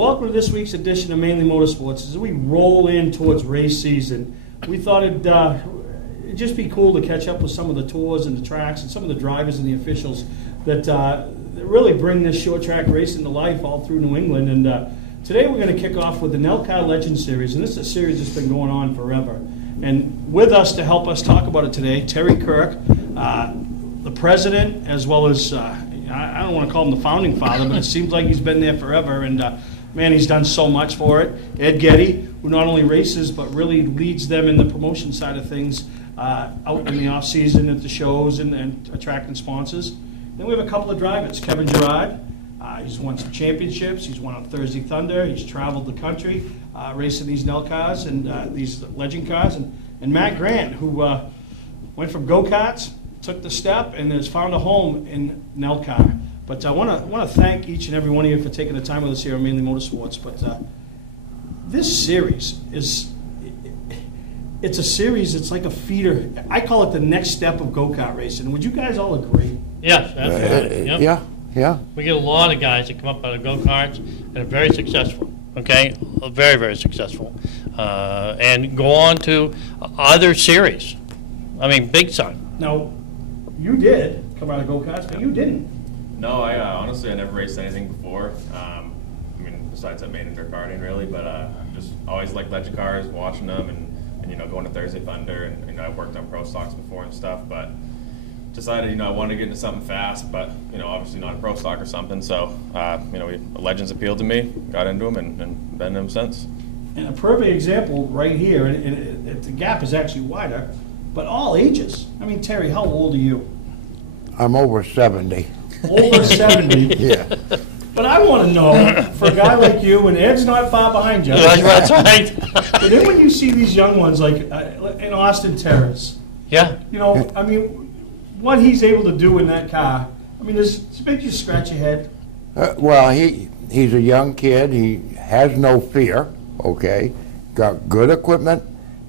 welcome to this week's edition of Mainly Motorsports. As we roll in towards race season, we thought it'd just be cool to catch up with some of the tours and the tracks and some of the drivers and the officials that really bring this short track racing to life all through New England. And today we're going to kick off with the NELCAR Legend Series, and this is a series that's been going on forever. And with us to help us talk about it today, Terry Kirk, the president, as well as, I don't want to call him the founding father, but it seems like he's been there forever, and man, he's done so much for it. Ed Getty, who not only races, but really leads them in the promotion side of things out in the off-season at the shows and attracting sponsors. Then we have a couple of drivers. Kevin Gerard, he's won some championships. He's won on Thursday Thunder. He's traveled the country racing these NELCARs and these legend cars. And Matt Grant, who went from go-karts, took the step, and has found a home in NELCAR. But I want to thank each and every one of you for taking the time with us here on Mainly Motorsports. But this series it's a series. It's like a feeder. I call it the next step of go-kart racing. Would you guys all agree? Yes, absolutely. Yep. Yeah. We get a lot of guys that come up out of go-karts and are very successful, okay? Very, very successful. And go on to other series. I mean, big time. Now, you did come out of go-karts, but you didn't. No, honestly, I never raced anything before. I mean, besides that main indoor karting, really. But I've just always liked legend cars, watching them, and you know, going to Thursday Thunder, and you know, I've worked on pro stocks before and stuff. But decided, you know, I wanted to get into something fast, but you know, obviously not a pro stock or something. So, you know, legends appealed to me, got into them, and been in them since. And a perfect example right here, and the gap is actually wider, but all ages. I mean, Terry, how old are you? I'm over 70. Over 70? Yeah. But I want to know, for a guy like you, and Ed's not far behind you. That's right. But then when you see these young ones, like in Austin Terrace, Yeah. you know, I mean, what he's able to do in that car, I mean, does it make you scratch your head? Well, he's a young kid. He has no fear, okay? Got good equipment,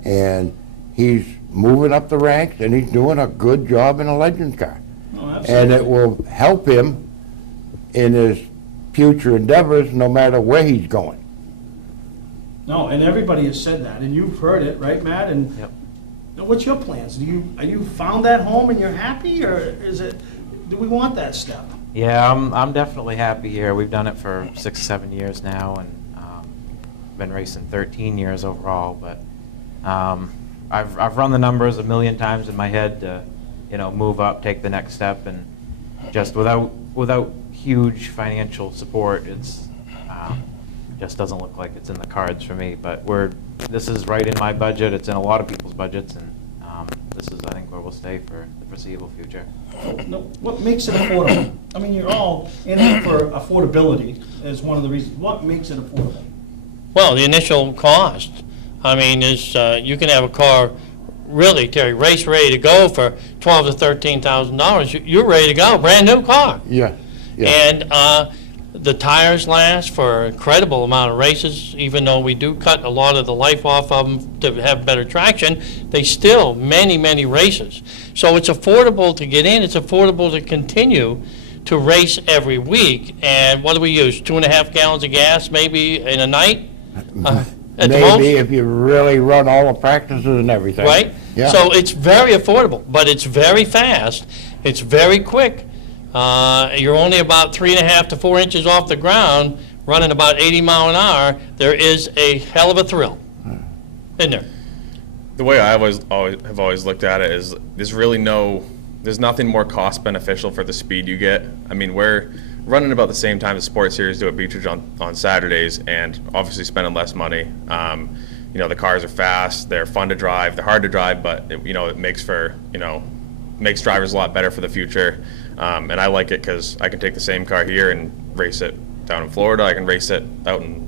and he's moving up the ranks, and he's doing a good job in a legend car. Oh, absolutely. And it will help him in his future endeavors no matter where he's going. No, and everybody has said that, and you've heard it, right, Matt? And Yep. what's your plans? Are you found that home and you're happy, or do we want that step? Yeah, I'm definitely happy here. We've done it for 6-7 years now, and been racing 13 years overall. But I've run the numbers a million times in my head to, you know, move up, take the next step, and just without huge financial support, it's just doesn't look like it's in the cards for me. But this is right in my budget. It's in a lot of people's budgets, and this is, I think, where we'll stay for the foreseeable future. No, what makes it affordable? I mean, you're all in it for affordability as one of the reasons. What makes it affordable? Well, the initial cost. I mean, is you can have a car really, Terry, race ready to go for $12,000 to $13,000. You're ready to go, brand new car. Yeah. And the tires last for an incredible amount of races. Even though we do cut a lot of the life off of them to have better traction, they still many races. So it's affordable to get in. It's affordable to continue to race every week. And what do we use? 2.5 gallons of gas maybe in a night? Maybe if you really run all the practices and everything. Right? Yeah. So it's very affordable, but it's very fast. It's very quick. You're only about 3.5 to 4 inches off the ground, running about 80 miles an hour. There is a hell of a thrill, isn't there? The way I have always looked at it is there's nothing more cost beneficial for the speed you get. I mean, we're running about the same time as Sports Series do at Beechridge on Saturdays, and obviously spending less money. You know, the cars are fast, they're fun to drive, they're hard to drive, but it makes drivers a lot better for the future. And I like it because I can take the same car here and race it down in Florida. I can race it out in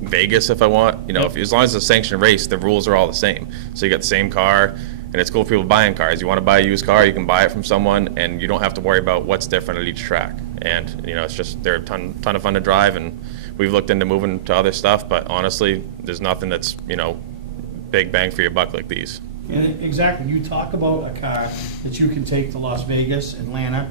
Vegas if I want. As long as it's a sanctioned race, the rules are all the same. So you get the same car, and it's cool for people buying cars. You want to buy a used car, you can buy it from someone, and you don't have to worry about what's different at each track. And it's just they're a ton of fun to drive, and we've looked into moving to other stuff. But honestly, there's nothing that's big bang for your buck like these. And exactly, you talk about a car that you can take to Las Vegas, Atlanta,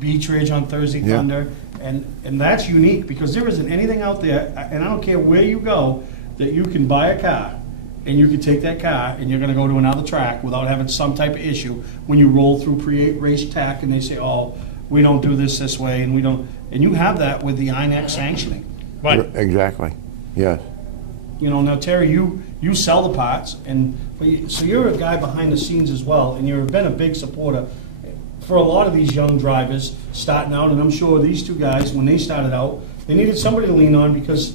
Beechridge on Thursday Thunder, And that's unique because there isn't anything out there, and I don't care where you go, that you can buy a car and you can take that car and you're going to go to another track without having some type of issue when you roll through pre-race tech and they say, oh, we don't do this way, and we don't, and you have that with the INEC sanctioning. Right. Exactly, yes. You know, now Terry, you sell the parts, so you're a guy behind the scenes as well, and you've been a big supporter for a lot of these young drivers starting out, and I'm sure these two guys, when they started out, they needed somebody to lean on because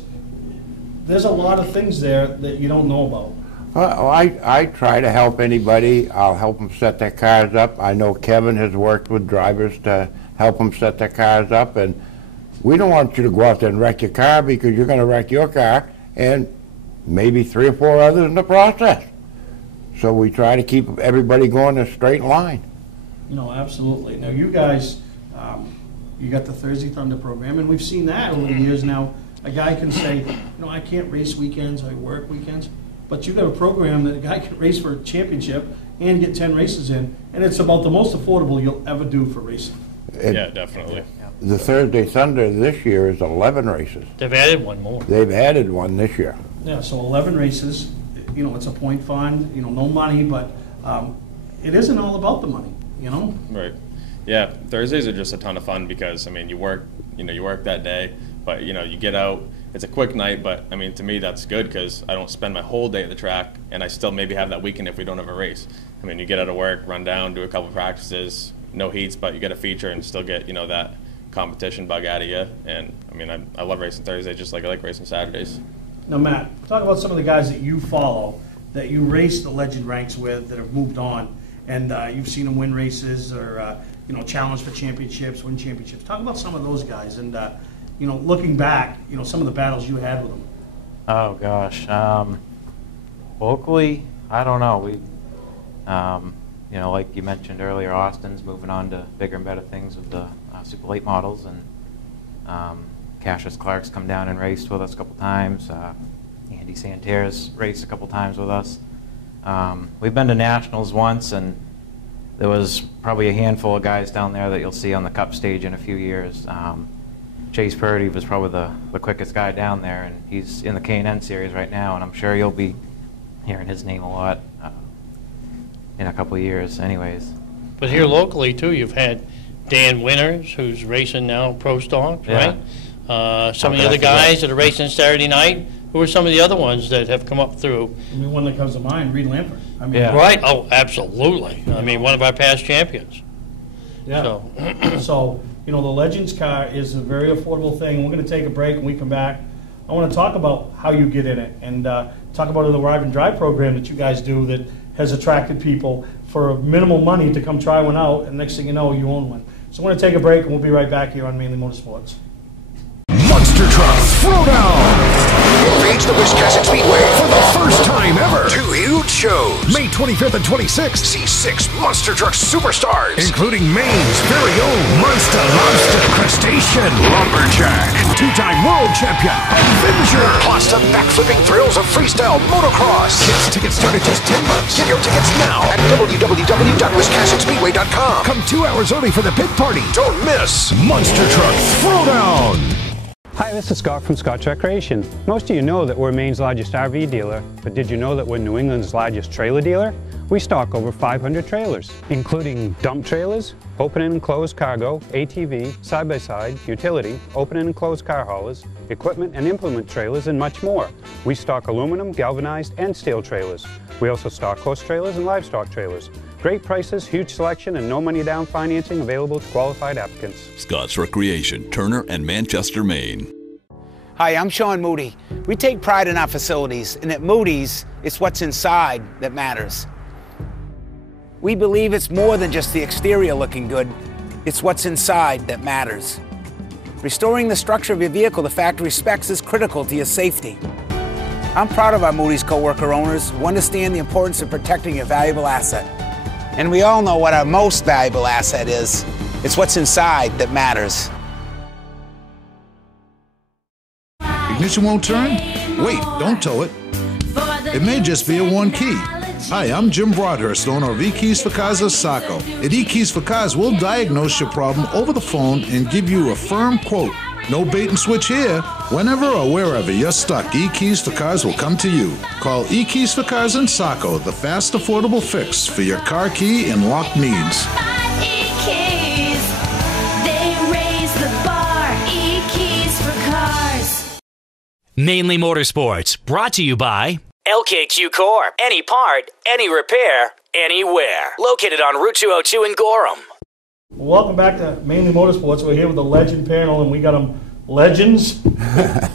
there's a lot of things there that you don't know about. Well, I try to help anybody. I'll help them set their cars up. I know Kevin has worked with drivers to help them set their cars up, and we don't want you to go out there and wreck your car because you're going to wreck your car and maybe 3 or 4 others in the process. So we try to keep everybody going in a straight line. No, absolutely. Now you guys, you got the Thursday Thunder program, and we've seen that over the years now. A guy can say, you know, I can't race weekends, I work weekends. But you got a program that a guy can race for a championship and get 10 races in, and it's about the most affordable you'll ever do for racing. Yeah, definitely. The Thursday Thunder this year is 11 races. They've added one more. They've added one this year. Yeah, so 11 races. You know, it's a point fund. You know, no money, but it isn't all about the money. You know. Right. Yeah, Thursdays are just a ton of fun because I mean, you work that day, but you know, you get out. It's a quick night, but I mean, to me, that's good because I don't spend my whole day at the track, and I still maybe have that weekend if we don't have a race. I mean, you get out of work, run down, do a couple practices, no heats, but you get a feature and still get, you know, that competition bug out of you. And I mean, I love racing Thursdays just like I like racing Saturdays. Now, Matt, talk about some of the guys that you follow, that you race the legend ranks with, that have moved on, and you've seen them win races or you know, challenge for championships, win championships. Talk about some of those guys, and you know, looking back, you know, some of the battles you had with them. Oh gosh, locally, I don't know. We, you know, like you mentioned earlier, Austin's moving on to bigger and better things with the super late models, and Cassius Clark's come down and raced with us a couple times. Andy Santerre's raced a couple times with us. We've been to nationals once, and there was probably a handful of guys down there that you'll see on the Cup stage in a few years. Chase Purdy was probably the quickest guy down there, and he's in the K&N series right now, and I'm sure you'll be hearing his name a lot in a couple of years anyways. But here locally, too, you've had Dan Winters, who's racing now Pro Stock, right? Some of the other guys that are racing Saturday night. Who are some of the other ones that have come up through? I mean, one that comes to mind, Reed Lampert. I mean, Yeah. Right. Oh, absolutely. I mean, one of our past champions. Yeah. So, So, you know, the Legends car is a very affordable thing. We're going to take a break. When we come back, I want to talk about how you get in it and talk about the Ride and Drive program that you guys do that has attracted people for minimal money to come try one out, and next thing you know, you own one. So we're going to take a break, and we'll be right back here on Mainely Motorsports. Monster Truck Throwdown! Engage the Wisconsin Speedway For the first time ever! 2 huge shows. May 25th and 26th. See 6 Monster Truck superstars, Including Maine's very own Monster Lobster Crustacean, Lumberjack, 2-time world champion, Avenger. plus the backflipping thrills of freestyle motocross. Kids tickets start at just $10. Get your tickets now at www.wisconsinspeedway.com. Come 2 hours early for the pit party. Don't miss Monster Truck Throwdown! Hi, this is Scott from Scott's Recreation. Most of you know that we're Maine's largest RV dealer, but did you know that we're New England's largest trailer dealer? We stock over 500 trailers, including dump trailers, open and enclosed cargo, ATV, side-by-side, utility, open and enclosed car haulers, equipment and implement trailers, and much more. We stock aluminum, galvanized, and steel trailers. We also stock horse trailers and livestock trailers. Great prices, huge selection, and no money down financing available to qualified applicants. Scott's Recreation, Turner and Manchester, Maine. Hi, I'm Sean Moody. We take pride in our facilities, and at Moody's, it's what's inside that matters. We believe it's more than just the exterior looking good, it's what's inside that matters. Restoring the structure of your vehicle to factory specs is critical to your safety. I'm proud of our Moody's co-worker owners who understand the importance of protecting your valuable asset. And we all know what our most valuable asset is. It's what's inside that matters. Ignition won't turn? Wait, don't tow it. It may just be a one key. Hi, I'm Jim Broadhurst, owner of eKeys for Cars of Saco. At eKeys for Cars, we'll diagnose your problem over the phone and give you a firm quote. No bait and switch here. Whenever or wherever you're stuck, eKeys for Cars will come to you. Call eKeys for Cars in Saco, the fast, affordable fix for your car key and lock needs. Mainely Motorsports, brought to you by LKQ Corp. Any part, any repair, anywhere. Located on Route 202 in Gorham. Welcome back to Mainly Motorsports. We're here with the legend panel, and we got them legends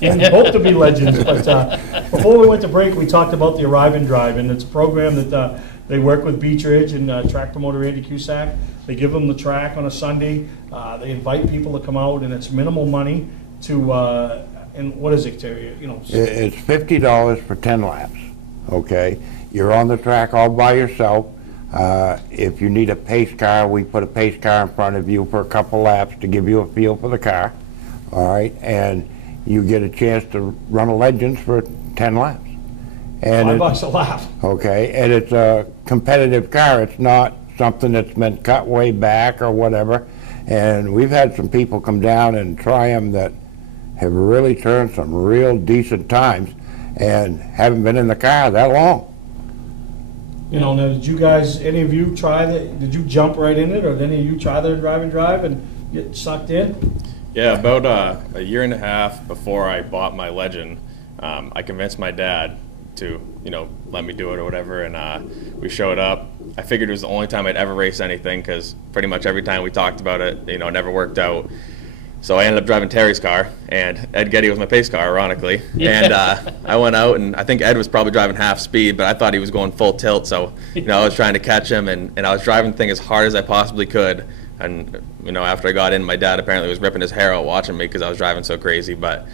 and hope to be legends. But before we went to break, we talked about the Arrive and Drive, and it's a program that they work with Beach Ridge and track promoter Andy Cusack. They give them the track on a Sunday. They invite people to come out, and it's minimal money to. And what is it, Terry? You know, it's $50 for 10 laps. Okay, you're on the track all by yourself. If you need a pace car, we put a pace car in front of you for a couple laps to give you a feel for the car. All right, and you get a chance to run a Legends for 10 laps. And $5 a lap. Okay, and it's a competitive car. It's not something that's been cut way back or whatever. And we've had some people come down and try them that have really turned some real decent times and haven't been in the car that long. You know, now did you guys, any of you try that? Did you jump right in it, or did any of you try the Drive and Drive and get sucked in? Yeah, about a year and a half before I bought my Legend, I convinced my dad to, you know, let me do it or whatever, and we showed up. I figured it was the only time I'd ever race anything, because pretty much every time we talked about it, you know, it never worked out. So I ended up driving Terry's car, and Ed Getty was my pace car, ironically. And I went out, and I think Ed was probably driving half speed, but I thought he was going full tilt. So, you know, I was trying to catch him, and I was driving the thing as hard as I possibly could. And, you know, after I got in, my dad apparently was ripping his hair out watching me because I was driving so crazy. But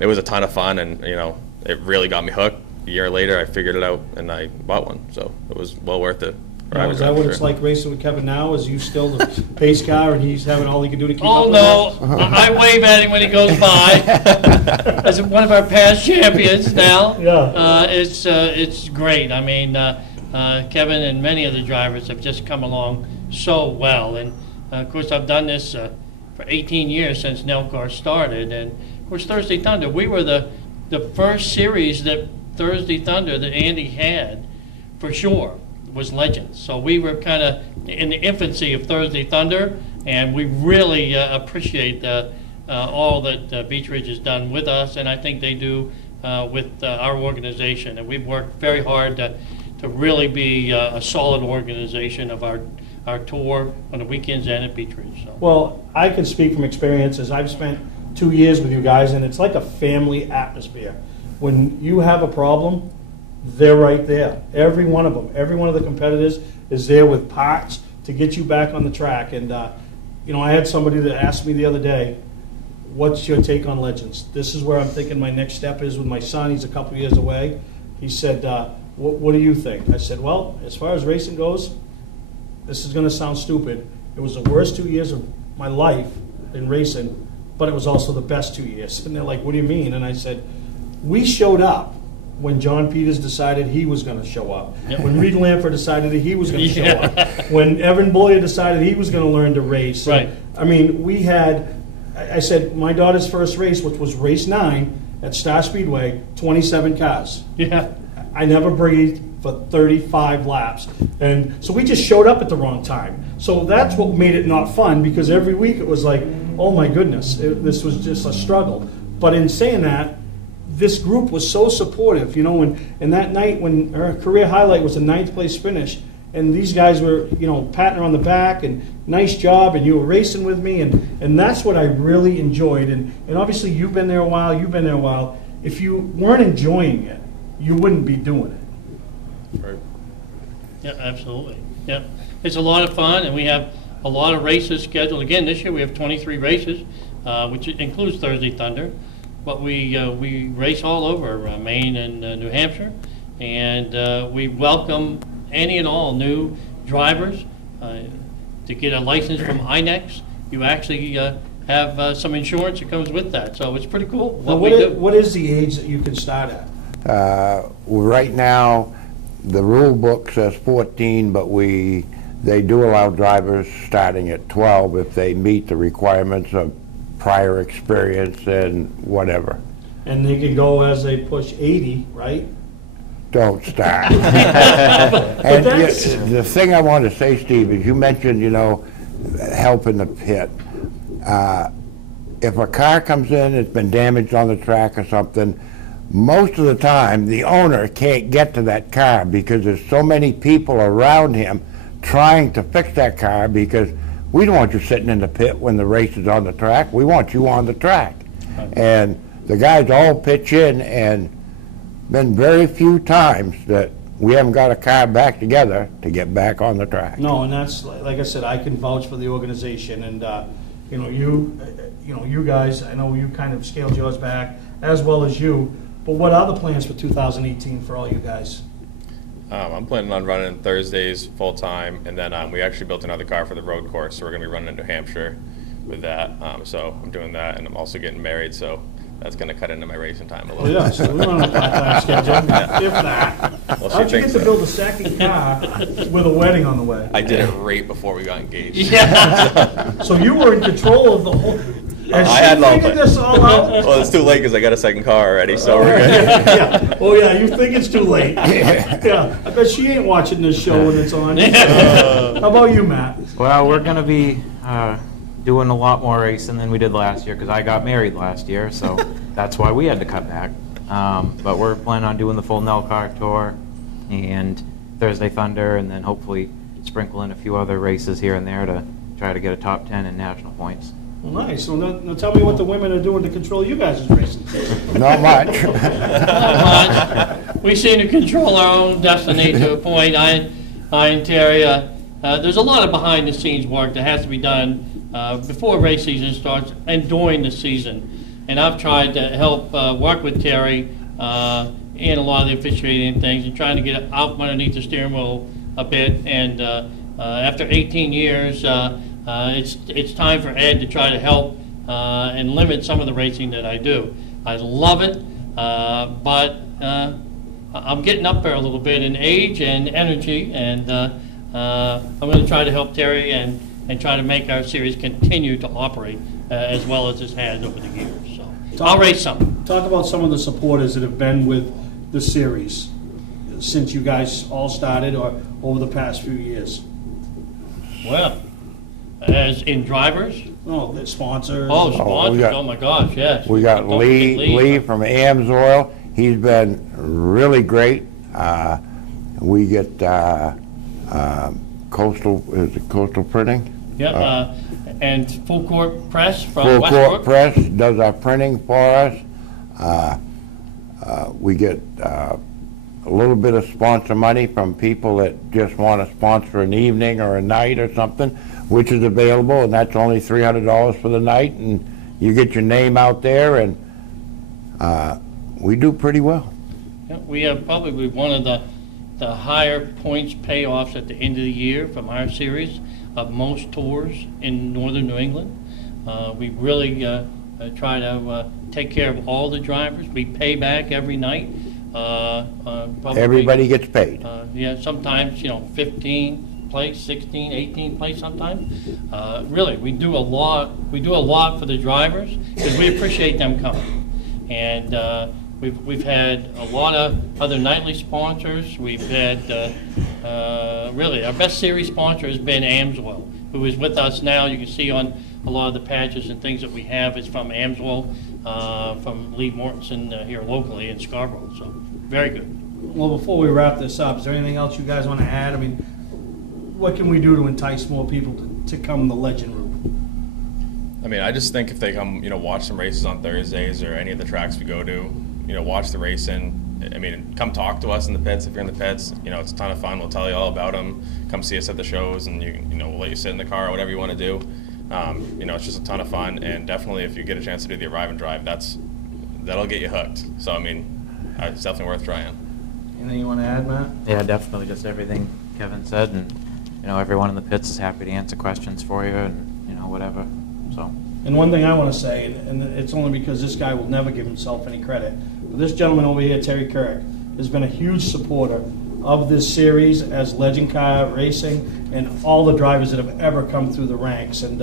it was a ton of fun, and, you know, it really got me hooked. A year later, I figured it out, and I bought one. So it was well worth it. Now, is that what it's like racing with Kevin now? Is you still the pace car and he's having all he can do to keep up with that? Oh, no. I wave at him when he goes by. As one of our past champions now. Yeah. It's great. I mean, Kevin and many of the drivers have just come along so well. And, of course, I've done this for 18 years since Nelcar started. And, of course, Thursday Thunder, we were the first series that Thursday Thunder that Andy had, for sure, was Legends. So we were kind of in the infancy of Thursday Thunder, and we really appreciate all that Beach Ridge has done with us, and I think they do with our organization. And we've worked very hard to really be a solid organization of our tour on the weekends and at Beach Ridge. So. Well, I can speak from experiences. I've spent 2 years with you guys, and it's like a family atmosphere. When you have a problem, they're right there. Every one of them, every one of the competitors is there with parts to get you back on the track. And, you know, I had somebody that asked me the other day, what's your take on Legends? This is where I'm thinking my next step is with my son. He's a couple years away. He said, what do you think? I said, well, as far as racing goes, this is going to sound stupid. It was the worst 2 years of my life in racing, but it was also the best 2 years. And they're like, what do you mean? And I said, we showed up when John Peters decided he was going to show up, when Reed Lampert decided that he was going to show up, when Evan Boyer decided he was going to learn to race. Right. I mean, we had, I said, my daughter's first race, which was race 9 at Star Speedway, 27 cars. Yeah. I never breathed for 35 laps. And so we just showed up at the wrong time. So that's what made it not fun, because every week it was like, oh my goodness, this was just a struggle. But in saying that, this group was so supportive, you know, and that night when her career highlight was a 9th place finish, and these guys were, you know, patting her on the back and nice job, and you were racing with me, and that's what I really enjoyed. And obviously you've been there a while, If you weren't enjoying it, you wouldn't be doing it. Right. Yeah, absolutely. Yeah, it's a lot of fun, and we have a lot of races scheduled. Again, this year we have 23 races, which includes Thursday Thunder. But we race all over Maine and New Hampshire, and we welcome any and all new drivers to get a license from INEX. You actually have some insurance that comes with that, so it's pretty cool. What is the age that you can start at? Right now, the rule book says 14, but they do allow drivers starting at 12 if they meet the requirements of prior experience and whatever. And they can go as they push 80, right? Don't start. But And that's- the thing I want to say, Steve, is you mentioned, help in the pit. If a car comes in, it's been damaged on the track or something, most of the time, the owner can't get to that car because there's so many people around him trying to fix that car, because we don't want you sitting in the pit when the race is on the track. We want you on the track. And the guys all pitch in, and been very few times that we haven't got a car back together to get back on the track. No, and that's, like I said, I can vouch for the organization, and, you guys, I know you kind of scaled yours back, as well as you, but what are the plans for 2018 for all you guys? I'm planning on running Thursdays full-time, and then we actually built another car for the road course, so we're going to be running in New Hampshire with that. So I'm doing that, and I'm also getting married, so that's going to cut into my racing time a little bit. Yeah, so we're on a part-time schedule, if that. Well, How'd you get to build a second car with a wedding on the way? I did it right before we got engaged. Yeah. So you were in control of the whole... And I had she figured this all out? Well, it's too late because I got a second car already, so we're good. Yeah. Oh, yeah, you think it's too late. Yeah, I bet she ain't watching this show when it's on. How about you, Matt? Well, we're going to be doing a lot more racing than we did last year because I got married last year, so that's why we had to cut back. But we're planning on doing the full NELCAR tour and Thursday Thunder, and then hopefully sprinkle in a few other races here and there to try to get a top 10 in national points. Well, nice. So now tell me what the women are doing to control you guys' racing. Not much. Not much. We seem to control our own destiny to a point. I and Terry, there's a lot of behind-the-scenes work that has to be done before race season starts and during the season. And I've tried to help work with Terry in a lot of the officiating things and trying to get out underneath the steering wheel a bit. And after 18 years, it's time for Ed to try to help and limit some of the racing that I do. I love it, but I'm getting up there a little bit in age and energy, and I'm going to try to help Terry and try to make our series continue to operate as well as it has over the years. So I'll race some. Talk about some of the supporters that have been with the series since you guys all started or over the past few years. Well, as in drivers? Oh, the sponsors. Oh, sponsors. Oh my gosh, yes. We got Lee from Amsoil. He's been really great. We get Coastal Printing. Yeah, and Full Court Press from Full Westbrook. Court Press does our printing for us. We get a little bit of sponsor money from people that just want to sponsor an evening or a night or something, which is available, and that's only $300 for the night, and you get your name out there, and we do pretty well. Yeah, we have probably one of the higher points payoffs at the end of the year from our series of most tours in northern New England. We really try to take care of all the drivers. We pay back every night. Probably, everybody gets paid. Yeah, sometimes 15 place, 16, 18 place sometimes. Really, we do a lot. We do a lot for the drivers because we appreciate them coming. And we've had a lot of other nightly sponsors. We've had really our best series sponsor has been Amsoil, who is with us now. You can see on a lot of the patches and things that we have is from Amsoil, from Lee Mortensen here locally in Scarborough. So very good. Well, before we wrap this up, is there anything else you guys want to add? I mean, what can we do to entice more people to come the Legend route? I mean, I just think if they come, watch some races on Thursdays or any of the tracks we go to, watch the racing. I mean, come talk to us in the pits if you're in the pits. It's a ton of fun. We'll tell you all about them. Come see us at the shows, and we'll let you sit in the car or whatever you want to do. It's just a ton of fun, and definitely if you get a chance to do the arrive and drive, that'll get you hooked. So I mean, it's definitely worth trying. Anything you want to add, Matt? Yeah, definitely just everything Kevin said, and everyone in the pits is happy to answer questions for you, and whatever. So. And one thing I want to say, and it's only because this guy will never give himself any credit, but this gentleman over here, Terry Kirk, has been a huge supporter of this series as Legend Car Racing, and all the drivers that have ever come through the ranks. And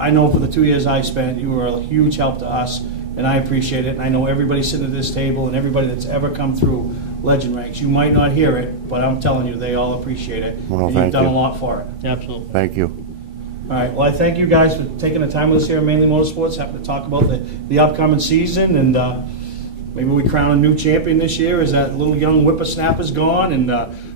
I know for the 2 years I spent, you were a huge help to us, and I appreciate it. And I know everybody sitting at this table and everybody that's ever come through Legend ranks. You might not hear it, but I'm telling you, they all appreciate it. Well, and thank you've done you. a lot for it. Absolutely. Thank you. All right. Well, I thank you guys for taking the time with us here at Mainely Motorsports, having to talk about the upcoming season, and maybe we crown a new champion this year as that little young whippersnapper's gone. And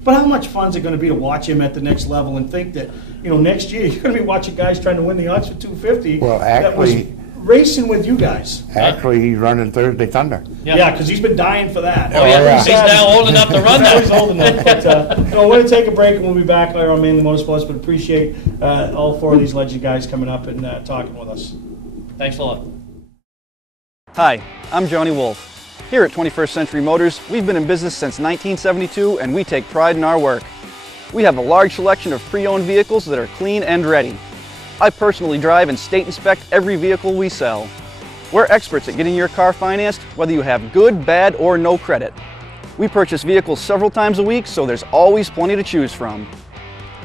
but how much fun is it going to be to watch him at the next level and think that, you know, next year you're going to be watching guys trying to win the Oxford 250 Well, that was actually, racing with you guys. actually, he's running Thursday Thunder. Yeah, because he's been dying for that. Oh, yeah. He's now old enough to run that. He's old enough. But, you know, we're going to take a break and we'll be back later on Mainly Motorsports, but appreciate all four of these Legend guys coming up and talking with us. Thanks a lot. Hi, I'm Johnny Wolf. Here at 21st Century Motors, we've been in business since 1972 and we take pride in our work. We have a large selection of pre-owned vehicles that are clean and ready. I personally drive and state inspect every vehicle we sell. We're experts at getting your car financed, whether you have good, bad, or no credit. We purchase vehicles several times a week, so there's always plenty to choose from.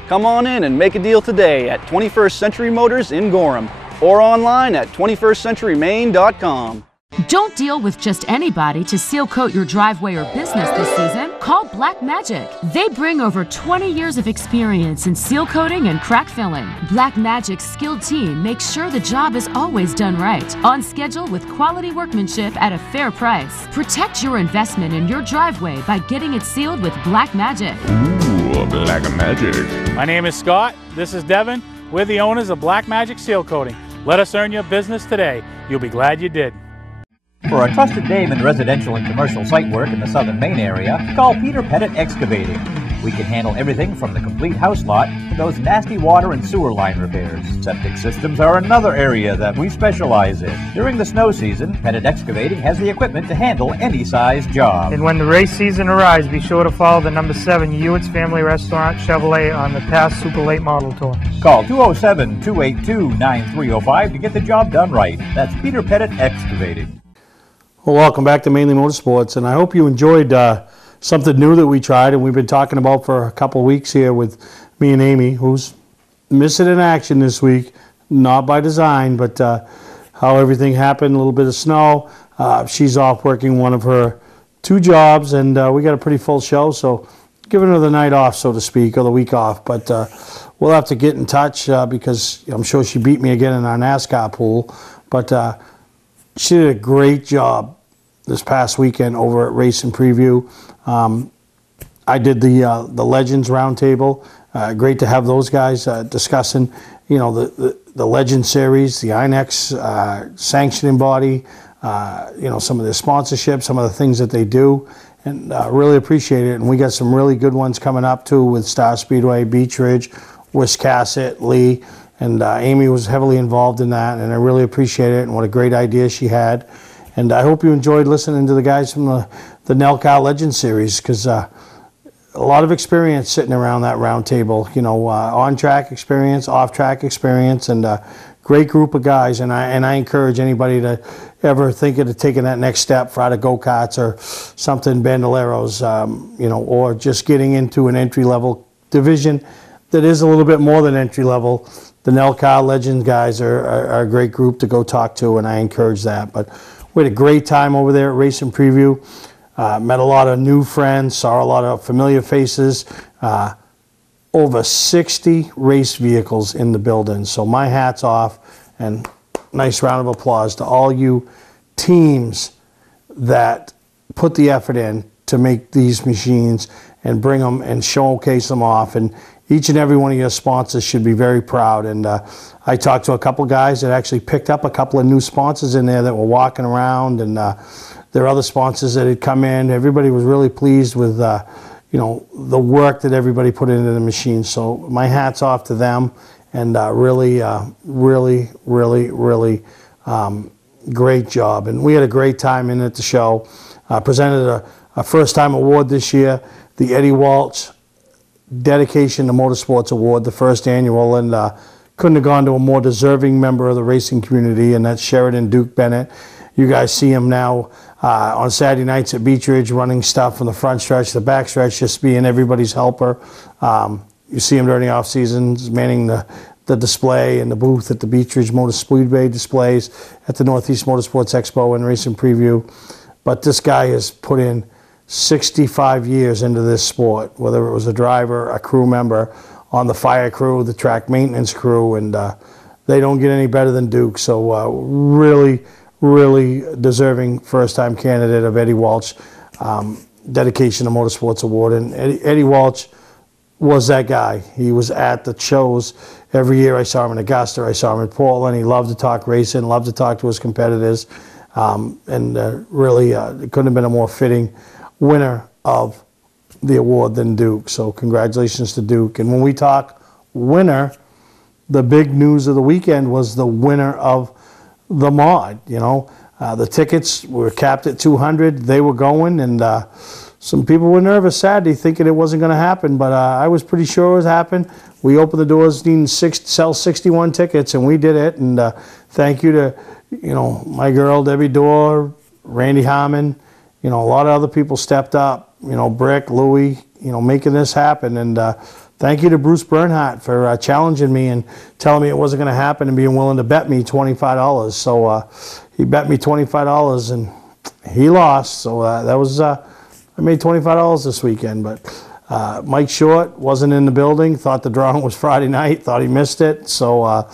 Come on in and make a deal today at 21st Century Motors in Gorham or online at 21stcenturymaine.com. Don't deal with just anybody to seal coat your driveway or business this season. Call Black Magic. They bring over 20 years of experience in seal coating and crack filling. Black Magic's skilled team makes sure the job is always done right, on schedule with quality workmanship at a fair price. Protect your investment in your driveway by getting it sealed with Black Magic. Ooh, Black Magic. My name is Scott. This is Devin. We're the owners of Black Magic Seal Coating. Let us earn your business today. You'll be glad you did. For a trusted name in residential and commercial site work in the southern Maine area, call Peter Pettit Excavating. We can handle everything from the complete house lot to those nasty water and sewer line repairs. Septic systems are another area that we specialize in. During the snow season, Pettit Excavating has the equipment to handle any size job. And when the race season arrives, be sure to follow the number 7 Hewitt's Family Restaurant Chevrolet on the past Super Late Model Tour. Call 207-282-9305 to get the job done right. That's Peter Pettit Excavating. Well, welcome back to Mainly Motorsports, and I hope you enjoyed something new that we tried and we've been talking about for a couple of weeks here with me and Amy, who's missing in action this week, not by design, but how everything happened, a little bit of snow. She's off working one of her 2 jobs, and we got a pretty full show, so giving her the night off, so to speak, or the week off. But we'll have to get in touch because I'm sure she beat me again in our NASCAR pool. But she did a great job this past weekend over at Race and Preview. I did the Legends Roundtable. Great to have those guys discussing, you know, the Legend Series, the INEX sanctioning body, you know, some of their sponsorships, some of the things that they do, and really appreciate it. And we got some really good ones coming up too with Star Speedway, Beech Ridge, Wiscasset, Lee, and Amy was heavily involved in that, and I really appreciate it and what a great idea she had. And I hope you enjoyed listening to the guys from the NELCA Legend Series, because a lot of experience sitting around that round table, you know, on-track experience, off-track experience, and a great group of guys. And I encourage anybody to ever think of taking that next step for out of go-karts or something, bandoleros, you know, or just getting into an entry-level division that is a little bit more than entry-level. The NELCA Legend guys are a great group to go talk to, and I encourage that. But we had a great time over there at Race and Preview. Met a lot of new friends, saw a lot of familiar faces. Over 60 race vehicles in the building. So my hat's off, and nice round of applause to all you teams that put the effort in to make these machines and bring them and showcase them off. And each and every one of your sponsors should be very proud. And I talked to a couple guys that actually picked up a couple of new sponsors in there that were walking around, and there are other sponsors that had come in. Everybody was really pleased with you know, the work that everybody put into the machine. So my hat's off to them, and really great job. And we had a great time in at the show. Presented a first-time award this year, the Eddie Walsh Dedication to Motorsports Award, the first annual, and couldn't have gone to a more deserving member of the racing community, and that's Sheridan Duke Bennett. you guys see him now on Saturday nights at Beech Ridge running stuff from the front stretch, the back stretch, just being everybody's helper. You see him during the off seasons, manning the display and the booth at the Beech Ridge Motor Speedway displays, at the Northeast Motorsports Expo and Racing Preview. But this guy has put in 65 years into this sport, whether it was a driver, a crew member, on the fire crew, the track maintenance crew, and they don't get any better than Duke. So really, really deserving first-time candidate of Eddie Walsh Dedication to Motorsports Award. And Eddie Walsh was that guy. He was at the shows every year. I saw him in Augusta, I saw him in Portland. He loved to talk racing, loved to talk to his competitors, and really it couldn't have been a more fitting winner of the award than Duke. So congratulations to Duke. And when we talk winner, the big news of the weekend was the winner of the mod. You know, the tickets were capped at 200. They were going, and some people were nervous Saturday, thinking it wasn't going to happen, but I was pretty sure it would happen. We opened the doors, needing sell 61 tickets, and we did it. And thank you to, you know, my girl Debbie Dorr, Randy Harmon. You know, a lot of other people stepped up. You know, Brick, Louie, you know, making this happen. And thank you to Bruce Bernhardt for challenging me and telling me it wasn't going to happen and being willing to bet me $25. So he bet me $25 and he lost. So that was I made $25 this weekend. But Mike Short wasn't in the building. Thought the drawing was Friday night. Thought he missed it. So,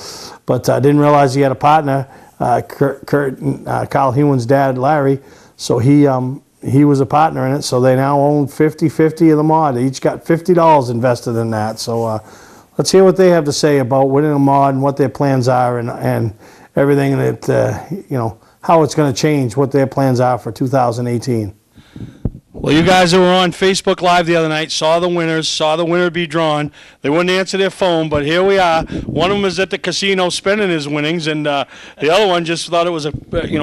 but I didn't realize he had a partner, Kurt and Kyle Hewan's dad, Larry. So he was a partner in it, so they now own 50-50 of the mod. They each got $50 invested in that. So let's hear what they have to say about winning a mod and what their plans are and everything that, you know, how it's going to change, what their plans are for 2018. Well, you guys that were on Facebook Live the other night saw the winners, saw the winner be drawn. They wouldn't answer their phone, but here we are. One of them is at the casino spending his winnings, and the other one just thought it was a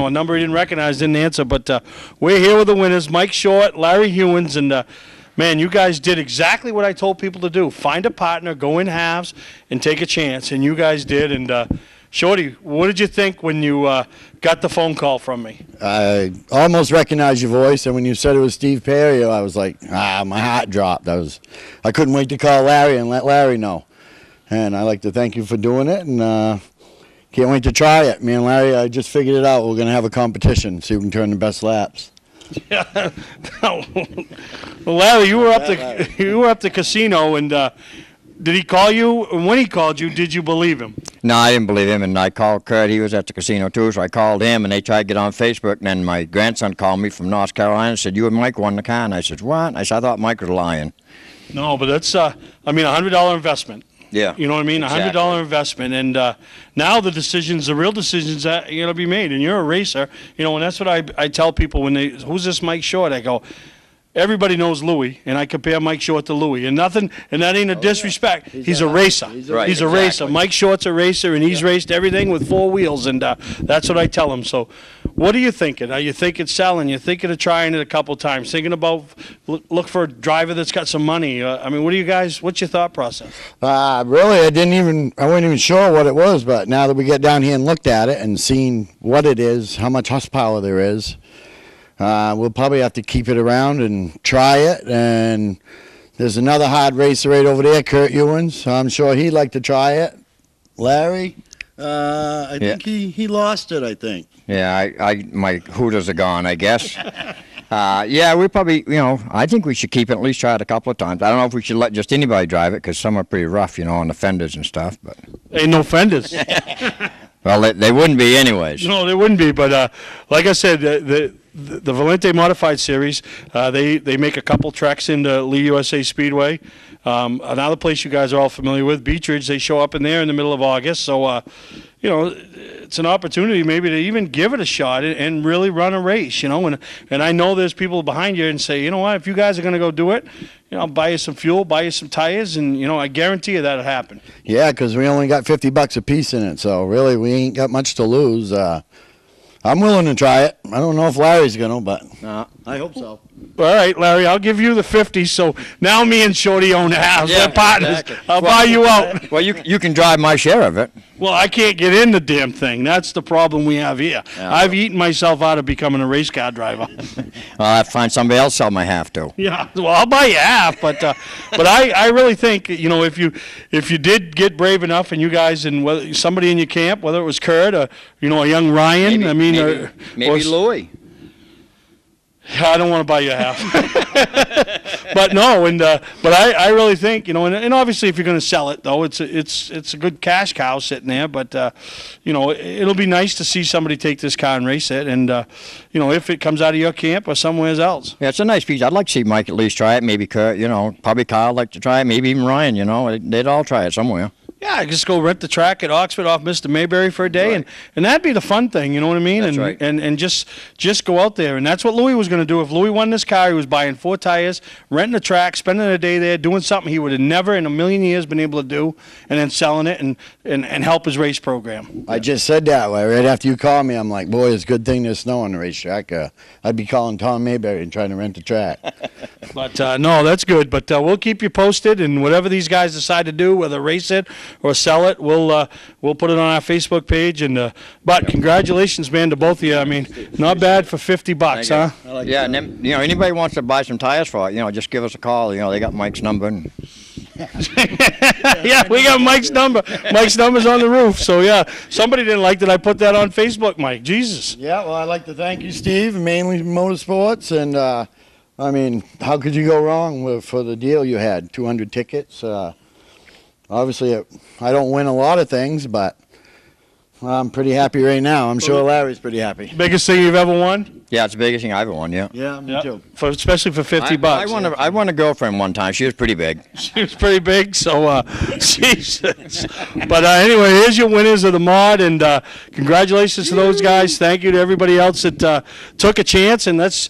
number he didn't recognize, didn't answer. But we're here with the winners, Mike Short, Larry Hewins, and man, you guys did exactly what I told people to do. Find a partner, go in halves, and take a chance, and you guys did. And Shorty, what did you think when you got the phone call from me? I almost recognized your voice, and when you said it was Steve Perry, I was like, my heart dropped. I couldn't wait to call Larry and let Larry know. And I'd like to thank you for doing it, and can't wait to try it. Me and Larry, I just figured it out. We're going to have a competition, see who can turn the best laps. Yeah. Well, Larry, you were up the casino, and did he call you? And when he called you, did you believe him? No, I didn't believe him, and I called Kurt. He was at the casino, too, so I called him, and they tried to get on Facebook, and then my grandson called me from North Carolina and said, you and Mike won the car. And I said, what? I said, I thought Mike was lying. No, but that's, I mean, $100 investment. Yeah. You know what I mean? Exactly. $100 investment. And now the real decisions that are going to be made. And you're a racer, you know, and that's what I tell people when who's this Mike Short? I go, everybody knows Louie, and I compare Mike Short to Louie, and that ain't a disrespect. He's a racer. He's a racer. Mike Short's a racer, and he's raced everything with 4 wheels, and that's what I tell him. So, what are you thinking? Are you thinking selling? You're thinking of trying it a couple times. Thinking about look for a driver that's got some money. I mean, what's your thought process? Really, I wasn't even sure what it was, but now that we get down here and looked at it and seen what it is, how much horsepower there is. We'll probably have to keep it around and try it. And there's another hard racer right over there, Kurt Ewins. So I'm sure he'd like to try it. Larry? I think he lost it, I think. Yeah, my hooters are gone, I guess. Yeah, we probably, I think we should keep it, at least try it a couple of times. I don't know if we should let just anybody drive it, because some are pretty rough, on the fenders and stuff. But ain't no fenders. Well, they wouldn't be anyways. No, they wouldn't be. But like I said, the Valente Modified Series, they make a couple treks into Lee USA Speedway. Another place you guys are all familiar with, Beech Ridge, they show up in there in the middle of August. So, it's an opportunity maybe to even give it a shot and really run a race, And I know there's people behind you and say, you know what, if you guys are going to go do it, I'll buy you some fuel, buy you some tires, and, I guarantee you that'll happen. Yeah, because we only got $50 a piece in it, so really we ain't got much to lose. I'm willing to try it. I don't know if Larry's going to, but I hope so. All right, Larry, I'll give you the 50. So now me and Shorty own the house. Yeah, We're partners. exactly. I'll buy you out. Well, you can drive my share of it. Well, I can't get in the damn thing. That's the problem we have here. Yeah, I've eaten myself out of becoming a race car driver. I'll have to find somebody else sell my half to. Yeah, well, I'll buy you half, but I really think, you know, if you did get brave enough, and you guys and whether somebody in your camp, whether it was Kurt or a young Ryan, Maybe Louie. I don't want to buy you half. But no, but I really think, and obviously if you're going to sell it, though, it's a good cash cow sitting there. But it'll be nice to see somebody take this car and race it, and if it comes out of your camp or somewhere else. Yeah, it's a nice piece. I'd like to see Mike at least try it. Maybe Kurt, probably Kyle would like to try it. Maybe even Ryan. They'd all try it somewhere. Yeah, just go rent the track at Oxford off Mr. Mayberry for a day, Right. and that'd be the fun thing, you know what I mean? That's and, right. and just go out there, and that's what Louis was going to do. If Louis won this car, he was buying 4 tires, renting a track, spending a day there, doing something he would have never in a million years been able to do, and then selling it and help his race program. I just said that right after you called me. I'm like, boy, it's a good thing there's snow on the racetrack. I'd be calling Tom Mayberry and trying to rent the track. But no, that's good. But we'll keep you posted, and whatever these guys decide to do, whether race it or sell it, we'll put it on our Facebook page. And but congratulations, man, to both of you. I mean, not bad for $50, huh? Yeah, and then, anybody wants to buy some tires for it, just give us a call. They got Mike's number. And yeah, we got Mike's number. Mike's number's on the roof. So yeah, somebody didn't like that I put that on Facebook, Mike. Jesus. Yeah, well, I'd like to thank you, Steve, Mainely Motorsports, and I mean, how could you go wrong for the deal you had? 200 tickets. Obviously, I don't win a lot of things, but I'm pretty happy right now. I'm sure Larry's pretty happy. Biggest thing you've ever won? Yeah, it's the biggest thing I've ever won, yeah. Yeah, me too. Especially for $50. I won a girlfriend one time. She was pretty big. She was pretty big, so Jesus. But anyway, here's your winners of the mod, and congratulations to those guys. Thank you to everybody else that took a chance, and that's...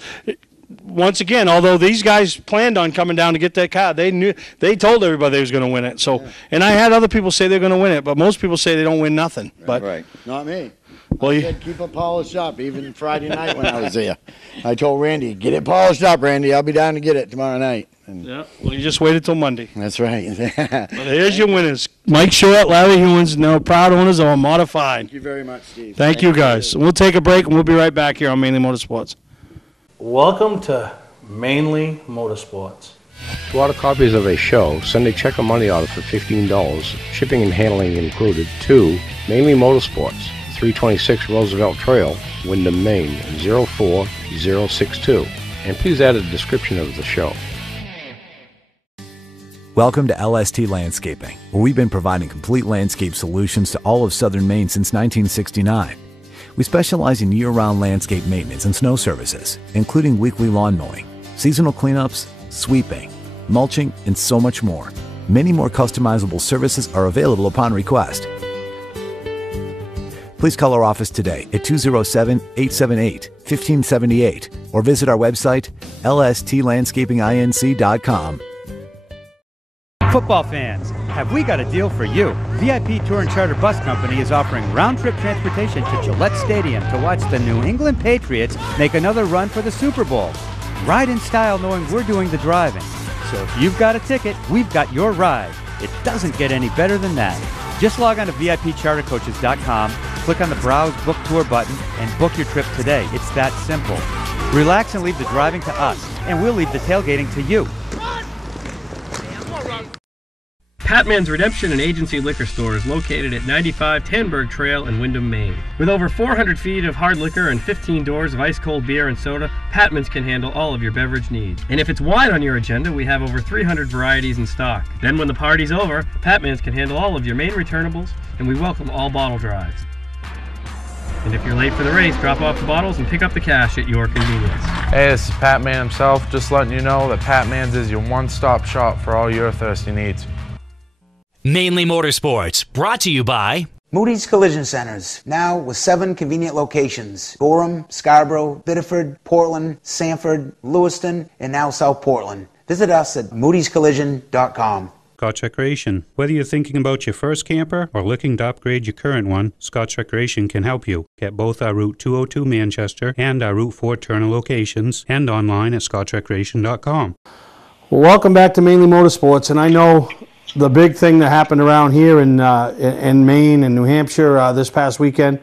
Once again, although these guys planned on coming down to get that car, they told everybody they was going to win it. So, and I had other people say they're going to win it, but most people say they don't win nothing. But right. Not me. Well, I said keep it polished up, even Friday night when I was there. I told Randy, get it polished up, Randy. I'll be down to get it tomorrow night. And yeah, well, you just waited till Monday. That's right. But here's your winners. Mike Short, Larry Hewins, now proud owners of a Modified. Thank you very much, Steve. Thank you, guys. We'll take a break, and we'll be right back here on Mainly Motorsports. Welcome to Mainly Motorsports. To order copies of a show, send a check or money order for $15, shipping and handling included, to Mainly Motorsports, 326 Roosevelt Trail, Windham, Maine, 04062. And please add a description of the show. Welcome to LST Landscaping, where we've been providing complete landscape solutions to all of southern Maine since 1969. We specialize in year-round landscape maintenance and snow services, including weekly lawn mowing, seasonal cleanups, sweeping, mulching, and so much more. Many more customizable services are available upon request. Please call our office today at 207-878-1578 or visit our website, lstlandscapinginc.com. Football fans, have we got a deal for you? VIP Tour and Charter Bus Company is offering round-trip transportation to Gillette Stadium to watch the New England Patriots make another run for the Super Bowl. Ride in style knowing we're doing the driving. So if you've got a ticket, we've got your ride. It doesn't get any better than that. Just log on to VIPChartercoaches.com, click on the Browse Book Tour button, and book your trip today. It's that simple. Relax and leave the driving to us, and we'll leave the tailgating to you. Patman's Redemption and Agency Liquor Store is located at 95 Tanberg Trail in Windham, Maine. With over 400 feet of hard liquor and 15 doors of ice-cold beer and soda, Patman's can handle all of your beverage needs. And if it's wine on your agenda, we have over 300 varieties in stock. Then when the party's over, Patman's can handle all of your Maine returnables, and we welcome all bottle drives. And if you're late for the race, drop off the bottles and pick up the cash at your convenience. Hey, this is Pat Man himself, just letting you know that Pat Man's is your one-stop shop for all your thirsty needs. Mainly Motorsports, brought to you by Moody's Collision Centers, now with 7 convenient locations: Gorham, Scarborough, Biddeford, Portland, Sanford, Lewiston, and now South Portland. Visit us at moodyscollision.com. Scotch Recreation. Whether you're thinking about your first camper or looking to upgrade your current one, Scotch Recreation can help you. Get both our Route 202 Manchester and our Route 4 Turner locations and online at scotchrecreation.com. Well, welcome back to Mainely Motorsports, and I know the big thing that happened around here in Maine and New Hampshire this past weekend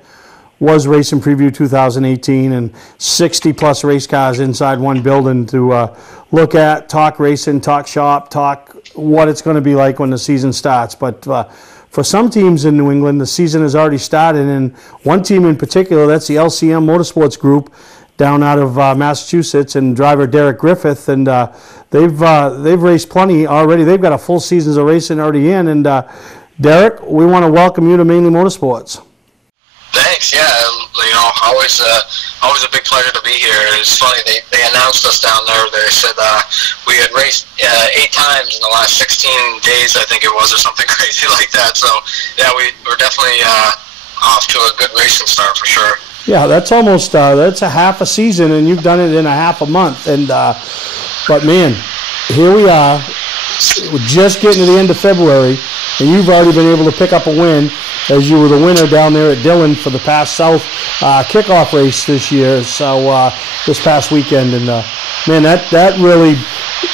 was Racing Preview 2018, and 60-plus race cars inside one building to look at, talk racing, talk shop, talk what it's going to be like when the season starts. But for some teams in New England, the season has already started, and one team in particular, that's the LCM Motorsports Group down out of Massachusetts, and driver Derek Griffith, and they've raced plenty already. They've got a full seasons of racing already in, and Derek, we want to welcome you to Mainly Motorsports. Thanks. Yeah, you know, always a big pleasure to be here. It's funny, they announced us down there. They said we had raced 8 times in the last 16 days, I think it was, or something crazy like that. So yeah, we're definitely off to a good racing start for sure. Yeah, that's almost that's a half a season, and you've done it in a half a month. And but man, here we are. We're just getting to the end of February, and you've already been able to pick up a win, as you were the winner down there at Dillon for the Pass South kickoff race this year. So this past weekend, and man, that really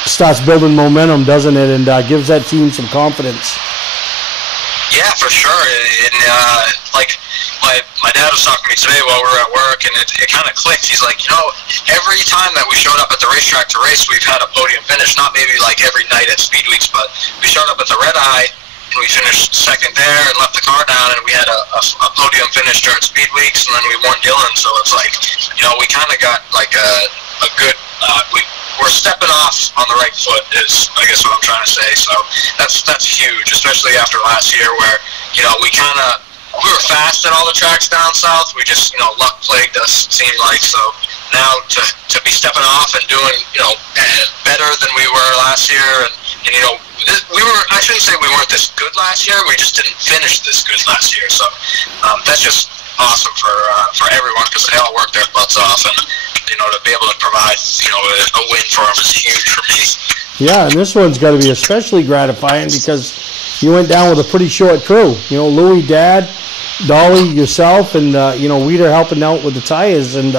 starts building momentum, doesn't it? And gives that team some confidence. Yeah, for sure. And like my dad was talking to me today while we were at work, and it kind of clicked. He's like, you know, every time that we showed up at the racetrack to race, we've had a podium finish. Not maybe like every night at Speed Weeks, but we showed up at the Red Eye, and we finished second there and left the car down, and we had a podium finish during Speed Weeks, and then we won Dillon. So it's like, you know, we kind of got like a good, we're stepping off on the right foot is, I guess, what I'm trying to say. So that's huge, especially after last year where, you know, we were fast at all the tracks down south. We just, you know, luck plagued us, it seemed like. So now to be stepping off and doing, you know, better than we were last year, and you know, I shouldn't say we weren't this good last year. We just didn't finish this good last year. So that's just awesome for everyone, because they all worked their butts off, and you know, to be able to provide, you know, a win for them is huge for me. Yeah, and this one's got to be especially gratifying because you went down with a pretty short crew. You know, Louie, Dad, Dolly, yourself, and you know, Weeder helping out with the tires, and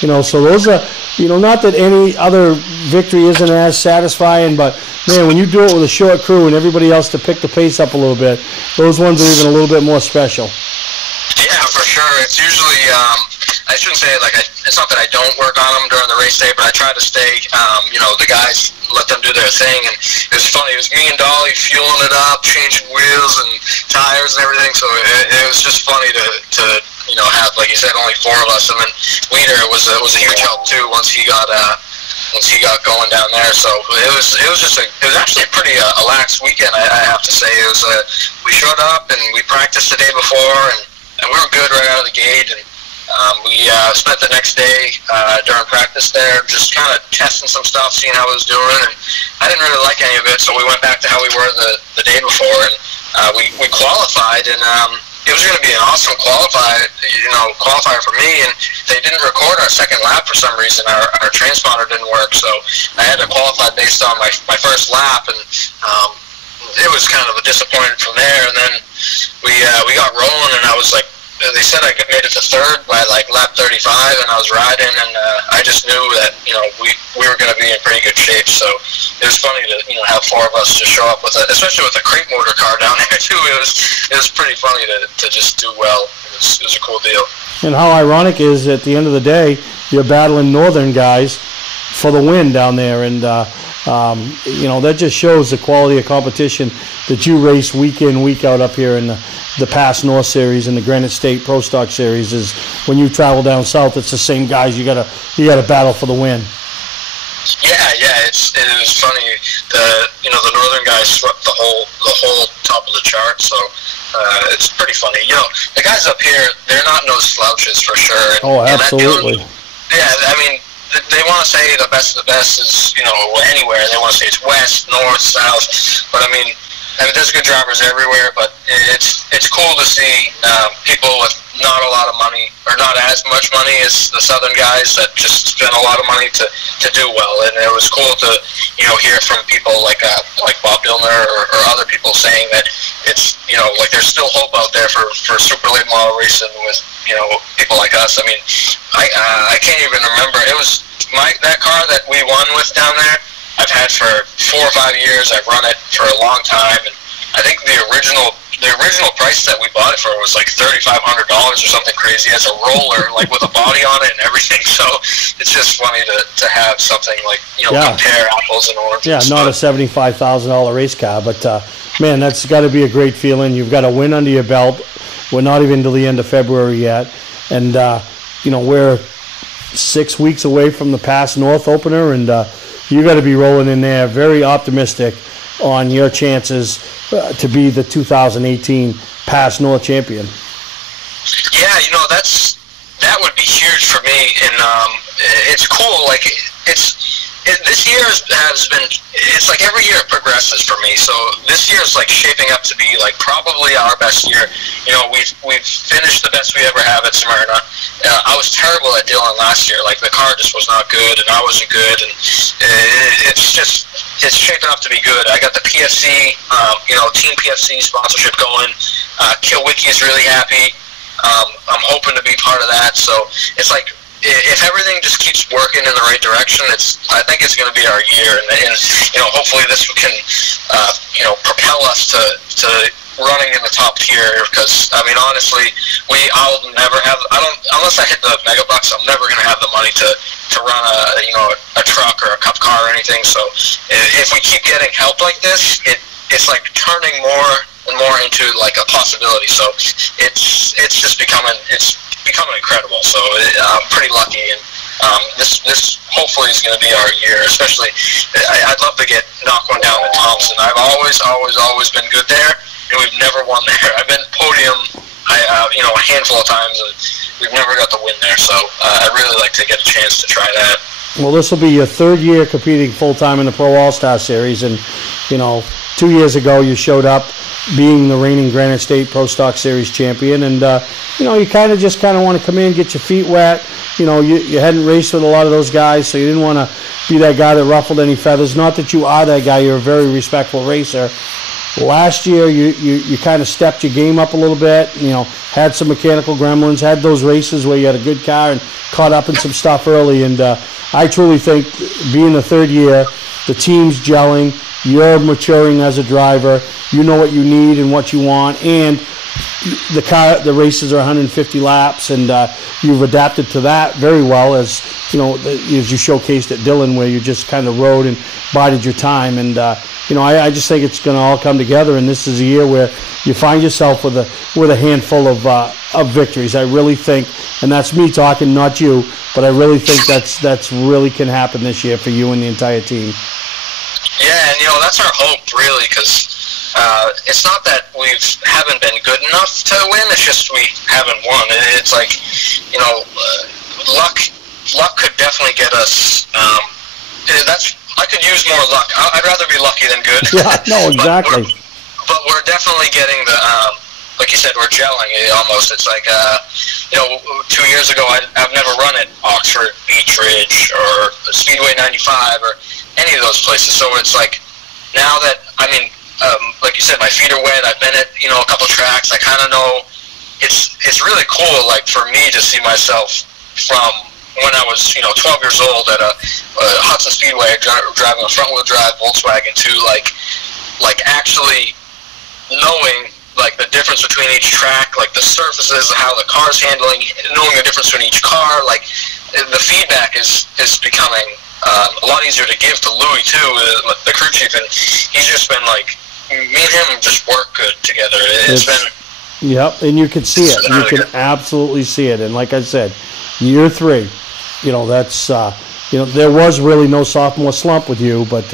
you know, so those are, you know, not that any other victory isn't as satisfying, but man, when you do it with a short crew and everybody else to pick the pace up a little bit, those ones are even a little bit more special. Yeah, for sure. It's usually, I shouldn't say, like, it's not that I don't work on them during the race day, but I try to stay, you know, the guys, let them do their thing. And it was funny, it was me and Dolly fueling it up, changing wheels and tires and everything, so it was just funny to you know, have, like you said, only 4 of us. And then Weeder was a huge help too once he got going down there. So it was actually a pretty lax weekend, I have to say. It was we showed up and we practiced the day before, and we were good right out of the gate, and we spent the next day during practice there just kind of testing some stuff, seeing how it was doing, and I didn't really like any of it, so we went back to how we were the day before, and we qualified, and it was going to be an awesome qualifier for me, and they didn't record our second lap for some reason. Our transponder didn't work, so I had to qualify based on my first lap, and it was kind of a disappointment from there. And then we got rolling, and I was like, they said I made it to third by like lap 35, and I was riding, and I just knew that, you know, we were going to be in pretty good shape. So it was funny to, you know, have 4 of us just show up with especially with a crate motor car down there too. It was pretty funny to just do well. It was a cool deal. And how ironic is, at the end of the day, you're battling northern guys for the win down there, and you know, that just shows the quality of competition that you race week in, week out up here in the Pass North Series and the Granite State Pro Stock Series. Is when you travel down south, it's the same guys. You gotta battle for the win. Yeah, it was funny. The northern guys swept the whole top of the chart, so it's pretty funny. You know, the guys up here, they're not no slouches for sure. Oh, absolutely. Yeah, I mean, they want to say the best of the best is, you know, anywhere. They want to say it's west, north, south, but I mean, there's good drivers everywhere, but it's cool to see people with not a lot of money, or not as much money as the Southern guys that just spent a lot of money to do well. And it was cool to, hear from people like Bob Dillner or other people saying that it's, like there's still hope out there for super late model racing with, people like us. I mean, I can't even remember. It was that car that we won with down there, I've had for 4 or 5 years. I've run it for a long time, and I think the original price that we bought it for was like $3,500 or something crazy as a roller, like with a body on it and everything. So it's just funny to have something like, compare apples and oranges. Yeah, not a $75,000 race car, but man, that's got to be a great feeling. You've got a win under your belt. We're not even to the end of February yet, and we're 6 weeks away from the Pass North opener, and you got to be rolling in there very optimistic on your chances to be the 2018 Pass North champion. Yeah, that would be huge for me, and it's cool. Like this year has been. It's like every year it progresses for me. So this year is like shaping up to be like probably our best year. We've finished the best we ever have at Smyrna. I was terrible at Dillon last year. Like the car just was not good, and I wasn't good, and it's shaping up to be good. I got the PFC, Team PFC sponsorship going. Kilwicki is really happy. I'm hoping to be part of that. So it's like, if everything just keeps working in the right direction, I think it's going to be our year, and hopefully this can propel us to running in the top tier. Because I mean, honestly, I'll never have. Unless I hit the mega bucks, I'm never going to have the money to run a truck or a cup car or anything. So if we keep getting help like this, it's like turning more and more into like a possibility. So it's becoming incredible. So I'm pretty lucky, and this hopefully is going to be our year. Especially, I'd love to knock one down at Thompson. I've always been good there, and we've never won there. I've been podium, a handful of times, and we've never got the win there. So I'd really like to get a chance to try that. Well, this will be your 3rd year competing full-time in the Pro All-Star Series, and 2 years ago you showed up being the reigning Granite State Pro Stock Series champion, and you kind of want to come in, get your feet wet. You hadn't raced with a lot of those guys, so you didn't want to be that guy that ruffled any feathers. Not that you are that guy. You're a very respectful racer. Last year you kind of stepped your game up a little bit, had some mechanical gremlins, had those races where you had a good car and caught up in some stuff early, and I truly think being the 3rd year, the team's gelling, you're maturing as a driver, you know what you need and what you want, and the races are 150 laps, and you've adapted to that very well, as as you showcased at Dillon, where you just kind of rode and bided your time. And I just think it's going to all come together, and this is a year where you find yourself with a handful of victories. I really think, and that's me talking, not you, but I really think that's really can happen this year for you and the entire team. Yeah, and that's our hope, really, because it's not that we haven't been good enough to win. It's just we haven't won. It's like, luck could definitely get us. I could use more luck. I'd rather be lucky than good. Yeah, no, exactly. but we're definitely getting the, like you said, we're gelling almost. It's like, 2 years ago, I've never run at Oxford, Beach Ridge, or Speedway 95, or any of those places. So it's like, now that, like you said, my feet are wet. I've been at, a couple tracks. I kind of know. It's really cool, like, for me to see myself from when I was, 12 years old at a Hudson Speedway driving a front-wheel drive Volkswagen to, like actually knowing, like, the difference between each track, like the surfaces, how the car's handling, knowing the difference between each car. Like, the feedback is becoming a lot easier to give to Louis, too, the crew chief, and he's just been, like, me and him just work good together. It's been... Yep, and you can see it. You can absolutely see it. And like I said, year 3, that's, there was really no sophomore slump with you, but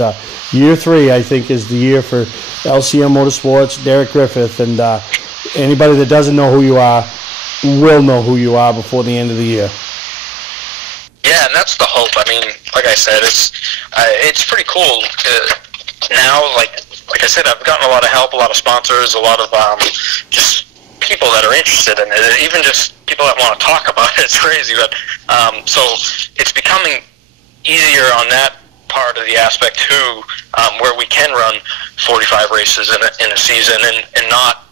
year 3, I think, is the year for LCM Motorsports, Derek Griffith, and anybody that doesn't know who you are will know who you are before the end of the year. Yeah, and that's the hope. I mean, like I said, it's pretty cool now. Like I said, I've gotten a lot of help, a lot of sponsors, a lot of just people that are interested in it, even just people that want to talk about it. It's crazy, but so it's becoming easier on that part of the aspect too, where we can run 45 races in a season and not,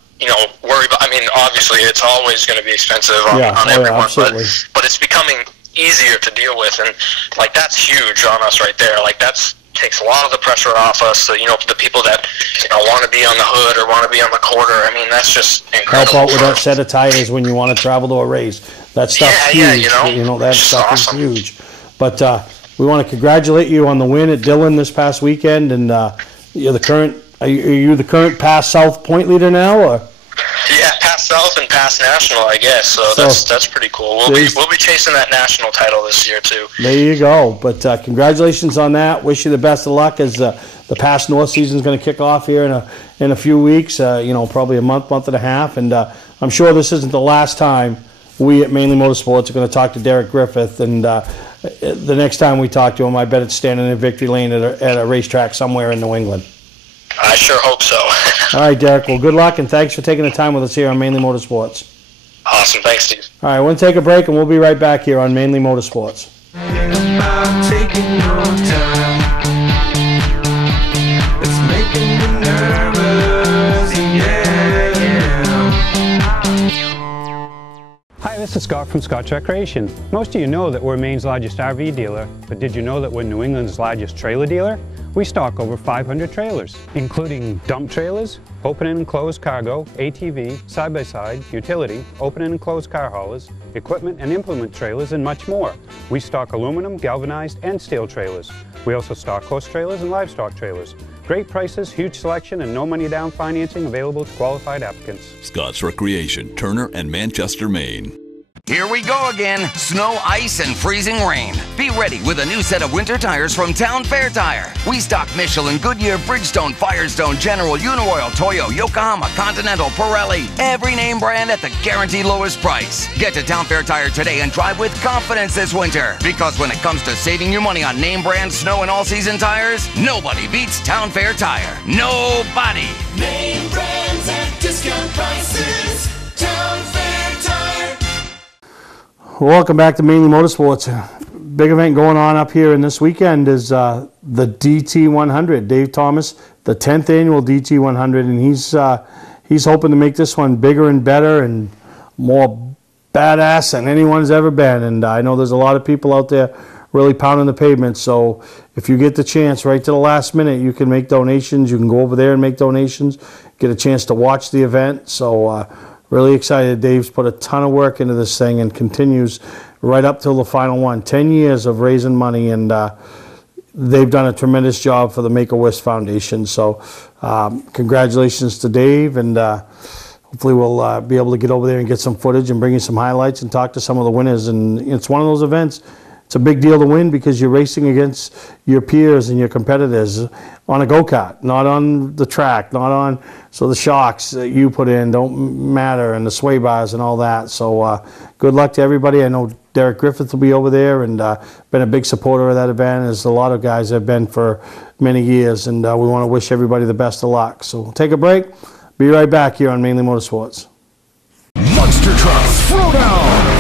worry about. I mean, obviously, it's always going to be expensive on everyone, but it's becoming easier to deal with, and like that's huge on us right there. Like takes a lot of the pressure off us. So, the people that want to be on the hood or want to be on the quarter. I mean, that's just incredible. Help out with that set of tires when you want to travel to a race. That stuff's huge. That stuff is huge. But we want to congratulate you on the win at Dillon this past weekend, and you're the current. Are you the current Pass South point leader now, or? Yeah, Pass South and Pass National, I guess. So that's pretty cool. We'll be chasing that national title this year too. There you go. But congratulations on that. Wish you the best of luck as the Pass North season is going to kick off here in a few weeks. Probably a month and a half, and I'm sure this isn't the last time we at Mainely Motorsports are going to talk to Derek Griffith. And the next time we talk to him, I bet it's standing in victory lane at a racetrack somewhere in New England. I sure hope so. All right, Derek. Well, good luck, and thanks for taking the time with us here on Mainely Motorsports. Awesome. Thanks, Steve. All right, we're going to take a break, and we'll be right back here on Mainely Motorsports. Hi, this is Scott from Scott Recreation. Most of you know that we're Maine's largest RV dealer, but did you know that we're New England's largest trailer dealer? We stock over 500 trailers, including dump trailers, open and enclosed cargo, ATV, side-by-side, utility, open and enclosed car haulers, equipment and implement trailers, and much more. We stock aluminum, galvanized, and steel trailers. We also stock horse trailers and livestock trailers. Great prices, huge selection, and no money down financing available to qualified applicants. Scott's Recreation, Turner and Manchester, Maine. Here we go again. Snow, ice, and freezing rain. Be ready with a new set of winter tires from Town Fair Tire. We stock Michelin, Goodyear, Bridgestone, Firestone, General, Uniroyal, Toyo, Yokohama, Continental, Pirelli. Every name brand at the guaranteed lowest price. Get to Town Fair Tire today and drive with confidence this winter. Because when it comes to saving you money on name brand snow and all-season tires, nobody beats Town Fair Tire. Nobody. Name brands at discount prices. Town Fair Tire. Welcome back to Mainely Motorsports. Big event going on up here, and this weekend is the DT100. Dave Thomas, the 10th annual DT100, and he's hoping to make this one bigger and better and more badass than anyone's ever been. And I know there's a lot of people out there really pounding the pavement. So if you get the chance right to the last minute, you can make donations. You can go over there and make donations, get a chance to watch the event. So really excited. Dave's put a ton of work into this thing and continues right up till the final one. 10 years of raising money, and they've done a tremendous job for the Make-A-Wish Foundation. So congratulations to Dave, and hopefully we'll be able to get over there and get some footage and bring you some highlights and talk to some of the winners. And it's one of those events, it's a big deal to win because you're racing against your peers and your competitors on a go-kart, not on the track, not on, so the shocks that you put in don't matter, and the sway bars and all that. So good luck to everybody. I know Derek Griffith will be over there, and been a big supporter of that event, as a lot of guys have been for many years, and we want to wish everybody the best of luck. So we'll take a break. Be right back here on Mainely Motorsports. Monster Truck Throwdown!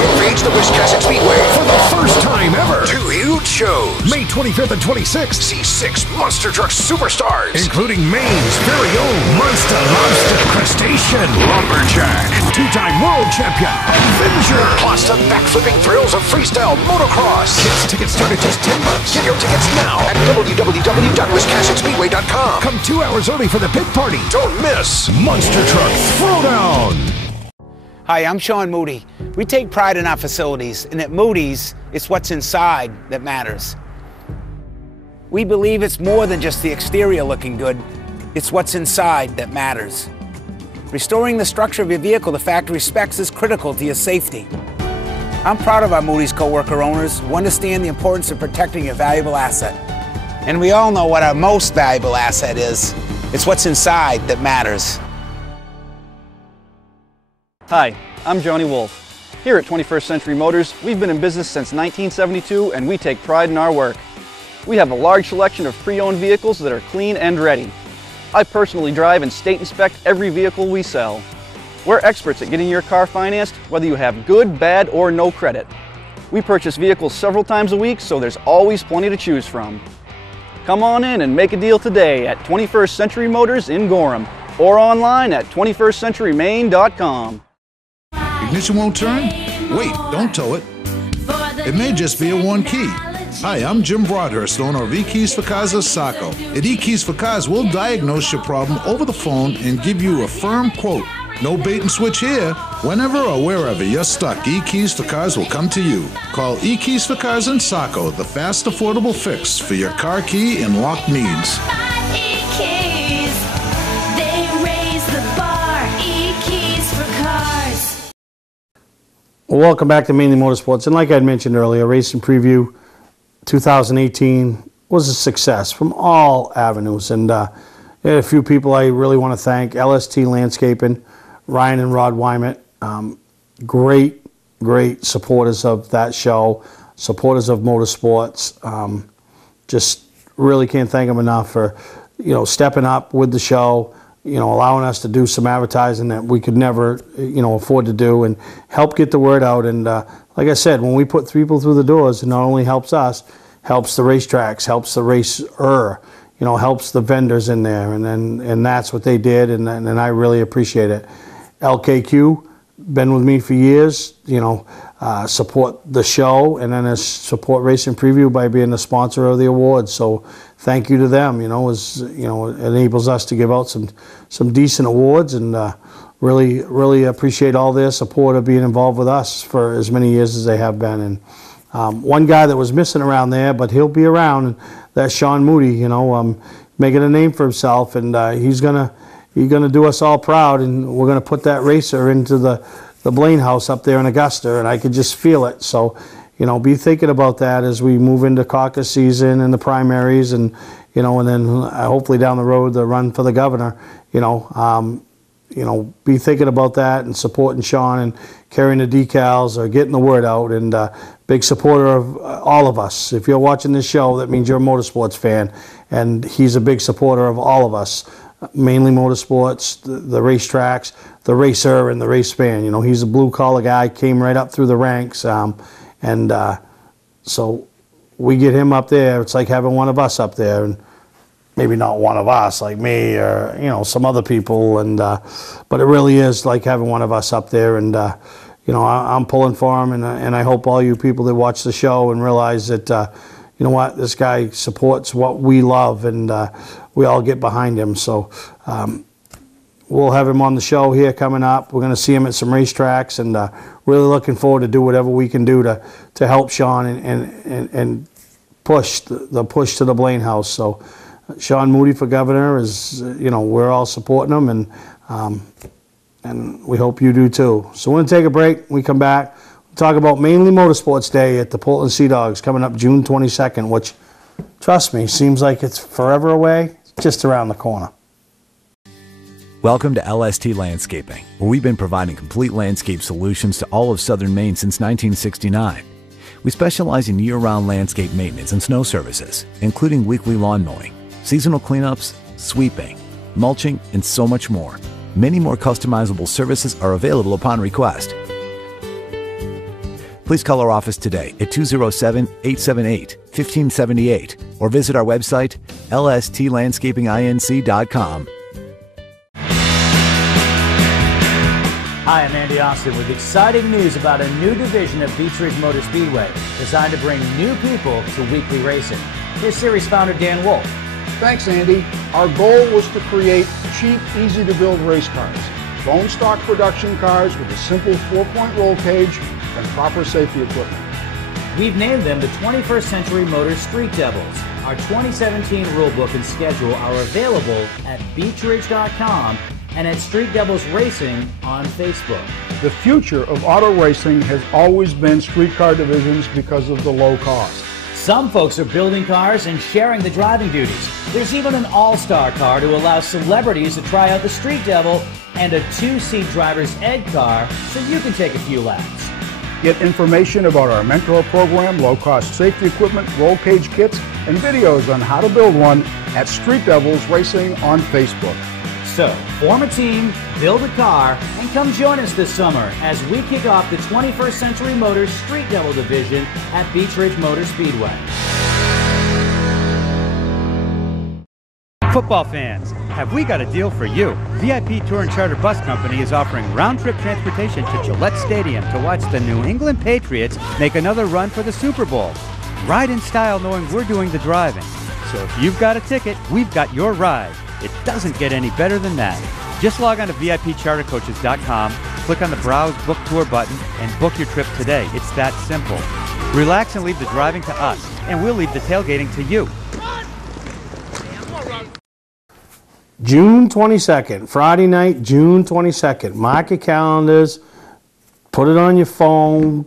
Engage the Wisconsin Speedway for the first time ever. 2 huge shows. May 25th and 26th. See 6 Monster Truck superstars, including Maine's very own Monster Lobster Crustacean Lumberjack, 2-time world champion Avenger, plus the backflipping thrills of freestyle motocross. Tickets start at just $10. Get your tickets now at www.wisconsinspeedway.com. Come 2 hours early for the pit party. Don't miss Monster Truck Throwdown. Hi, I'm Sean Moody. We take pride in our facilities, and at Moody's, it's what's inside that matters. We believe it's more than just the exterior looking good, it's what's inside that matters. Restoring the structure of your vehicle to factory specs is critical to your safety. I'm proud of our Moody's co-worker owners who understand the importance of protecting a valuable asset. And we all know what our most valuable asset is. It's what's inside that matters. Hi, I'm Johnny Wolf. Here at 21st Century Motors, we've been in business since 1972 and we take pride in our work. We have a large selection of pre-owned vehicles that are clean and ready. I personally drive and state inspect every vehicle we sell. We're experts at getting your car financed, whether you have good, bad, or no credit. We purchase vehicles several times a week, so there's always plenty to choose from. Come on in and make a deal today at 21st Century Motors in Gorham or online at 21stcenturymaine.com. Ignition won't turn? Wait, don't tow it. It may just be a one key. Hi, I'm Jim Broadhurst, owner of eKeys for Cars of Saco. At eKeys for Cars, we'll diagnose your problem over the phone and give you a firm quote. No bait and switch here. Whenever or wherever you're stuck, eKeys for Cars will come to you. Call eKeys for Cars in Saco, the fast, affordable fix for your car key and lock needs. eKeys, they raise the bar. eKeys for Cars. Well, welcome back to Mainely Motorsports. And like I mentioned earlier, Racing Preview 2018 was a success from all avenues. And a few people I really want to thank. Lst Landscaping, Ryan and Rod Wymet, great supporters of that show, supporters of Motorsports. Just really can't thank them enough for, stepping up with the show, allowing us to do some advertising that we could never, afford to do, and help get the word out. And like I said, when we put people through the doors, it not only helps us, helps the racetracks, helps the racer, helps the vendors in there, and that's what they did, and I really appreciate it. LKQ, been with me for years, support the show, and then support Racing Preview by being the sponsor of the awards. So thank you to them. It enables us to give out some decent awards, and really appreciate all their support of being involved with us for as many years as they have been. And one guy that was missing around there, but he'll be around, and that's Sean Moody. Making a name for himself, and he's gonna do us all proud, and we're gonna put that racer into the Blaine house up there in Augusta, and I could just feel it. So, be thinking about that as we move into caucus season and the primaries, and and then hopefully down the road the run for the governor. Be thinking about that and supporting Sean and carrying the decals or getting the word out. And big supporter of all of us. If you're watching this show, that means you're a Motorsports fan, and he's a big supporter of all of us. Mainly Motorsports, the racetracks, the racer, and the race fan. He's a blue-collar guy, came right up through the ranks, so we get him up there. It's like having one of us up there, and maybe not one of us like me or some other people, and but it really is like having one of us up there. And I'm pulling for him, and I hope all you people that watch the show and realize that you know what, this guy supports what we love, and we all get behind him. So we'll have him on the show here coming up. We're going to see him at some racetracks, and really looking forward to do whatever we can do to help Sean and push the push to the Blaine house. So Sean Moody for governor is, we're all supporting him, and we hope you do too. So we're going to take a break. When we come back, we'll talk about Mainly Motorsports Day at the Portland Sea Dogs coming up June 22nd, which, trust me, seems like it's forever away. It's just around the corner. Welcome to Lst Landscaping, where we've been providing complete landscape solutions to all of southern Maine since 1969. We specialize in year-round landscape maintenance and snow services, including weekly lawn mowing, seasonal cleanups, sweeping, mulching, and so much more. Many more customizable services are available upon request. Please call our office today at 207-878-1578 or visit our website, lstlandscapinginc.com. Hi, I'm Andy Austin with exciting news about a new division of Beech Ridge Motor Speedway designed to bring new people to weekly racing. Here's series founder Dan Wolf. Thanks, Andy. Our goal was to create cheap, easy-to-build race cars. Bone stock production cars with a simple 4-point roll cage and proper safety equipment. We've named them the 21st Century Motors Street Devils. Our 2017 rulebook and schedule are available at beechridge.com and at Street Devils Racing on Facebook. The future of auto racing has always been street car divisions because of the low cost. Some folks are building cars and sharing the driving duties. There's even an all-star car to allow celebrities to try out the Street Devil, and a 2-seat driver's ed car so you can take a few laps. Get information about our mentor program, low-cost safety equipment, roll cage kits, and videos on how to build one at Street Devils Racing on Facebook. So, form a team, build a car, and come join us this summer as we kick off the 21st Century Motors Street Devil Division at Beach Ridge Motor Speedway. Football fans, have we got a deal for you? VIP Tour and Charter Bus Company is offering round-trip transportation to Gillette Stadium to watch the New England Patriots make another run for the Super Bowl. Ride in style knowing we're doing the driving. So if you've got a ticket, we've got your ride. It doesn't get any better than that. Just log on to VIPChartercoaches.com, click on the Browse Book Tour button, and book your trip today. It's that simple. Relax and leave the driving to us, and we'll leave the tailgating to you. June 22nd, Friday night, June 22nd. Mark your calendars, put it on your phone,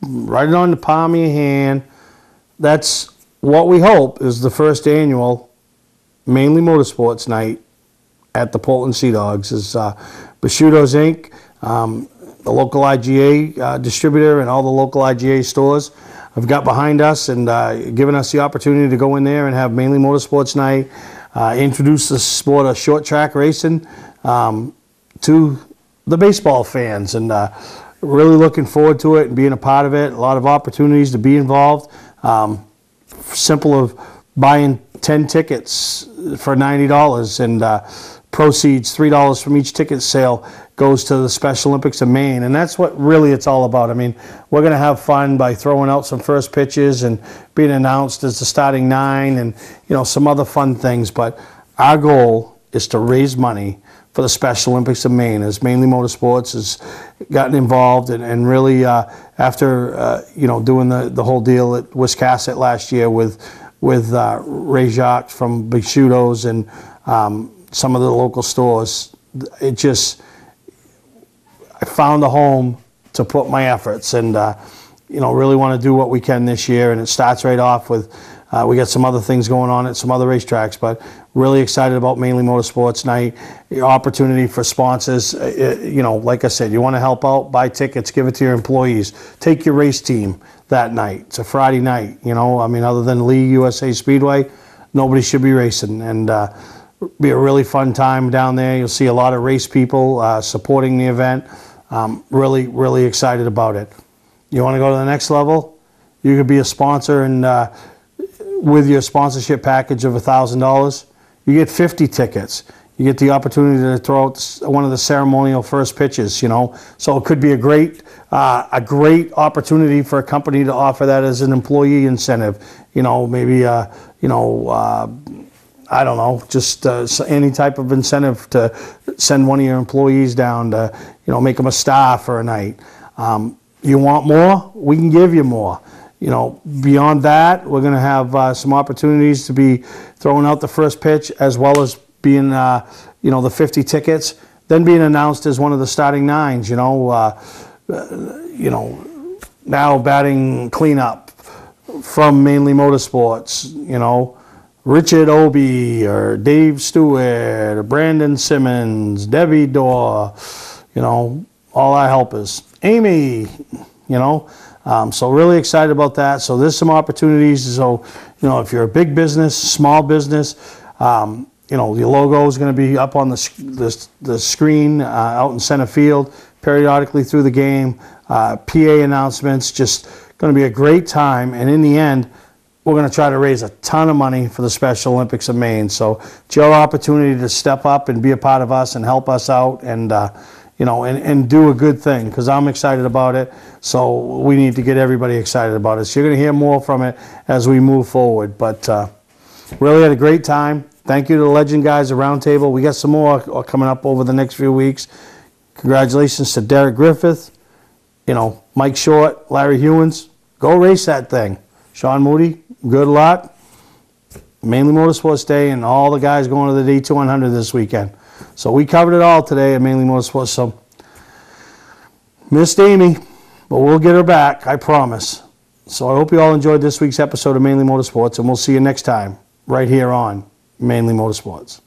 write it on the palm of your hand. That's what we hope is the first annual Mainly Motorsports night at the Portland Sea Dogs. Is Bashudo's Inc., the local IGA distributor, and all the local IGA stores have got behind us and given us the opportunity to go in there and have Mainly Motorsports night, introduce the sport of short track racing to the baseball fans, and really looking forward to it and being a part of it. A lot of opportunities to be involved. Simple of buying 10 tickets for $90, and proceeds $3 from each ticket sale goes to the Special Olympics of Maine, and that's what really it's all about. I mean, we're going to have fun by throwing out some first pitches and being announced as the starting 9, and some other fun things. But our goal is to raise money for the Special Olympics of Maine, as Mainly Motorsports has gotten involved and really after doing the whole deal at Wiscasset last year with Ray Jacques from Bashudo's and some of the local stores. I found a home to put my efforts, and really want to do what we can this year. And it starts right off with we got some other things going on at some other racetracks, but really excited about Mainly Motorsports night. Your opportunity for sponsors, like I said, you want to help out, buy tickets, give it to your employees, take your race team that night. It's a Friday night, other than Lee USA Speedway, nobody should be racing, and be a really fun time down there. You'll see a lot of race people supporting the event. Really, really excited about it. You want to go to the next level? You could be a sponsor, and with your sponsorship package of $1,000, you get 50 tickets. You get the opportunity to throw out one of the ceremonial first pitches, So it could be a great opportunity for a company to offer that as an employee incentive. Maybe I don't know, just any type of incentive to send one of your employees down to, make them a star for a night. You want more? We can give you more. Beyond that, we're going to have some opportunities to be throwing out the first pitch, as well as being, the 50 tickets, then being announced as one of the starting 9s. Now batting cleanup from Mainly Motorsports. Richard Obie or Dave Stewart or Brandon Simmons, Debbie Dorr, all our helpers. Amy, so really excited about that. So there's some opportunities. So, if you're a big business, small business, your logo is going to be up on the screen out in center field periodically through the game. PA announcements, just going to be a great time. And in the end, we're going to try to raise a ton of money for the Special Olympics of Maine. So it's your opportunity to step up and be a part of us and help us out, and and do a good thing, because I'm excited about it. So we need to get everybody excited about it. So you're going to hear more from it as we move forward. But really had a great time. Thank you to the Legend guys at Roundtable. We got some more coming up over the next few weeks. Congratulations to Derek Griffith, Mike Short, Larry Hewins. Go race that thing. Sean Moody, good luck. Mainly Motorsports Day, and all the guys going to the D200 this weekend. So we covered it all today at Mainly Motorsports. So missed Amy, but we'll get her back, I promise. So I hope you all enjoyed this week's episode of Mainly Motorsports, and we'll see you next time right here on Mainly Motorsports.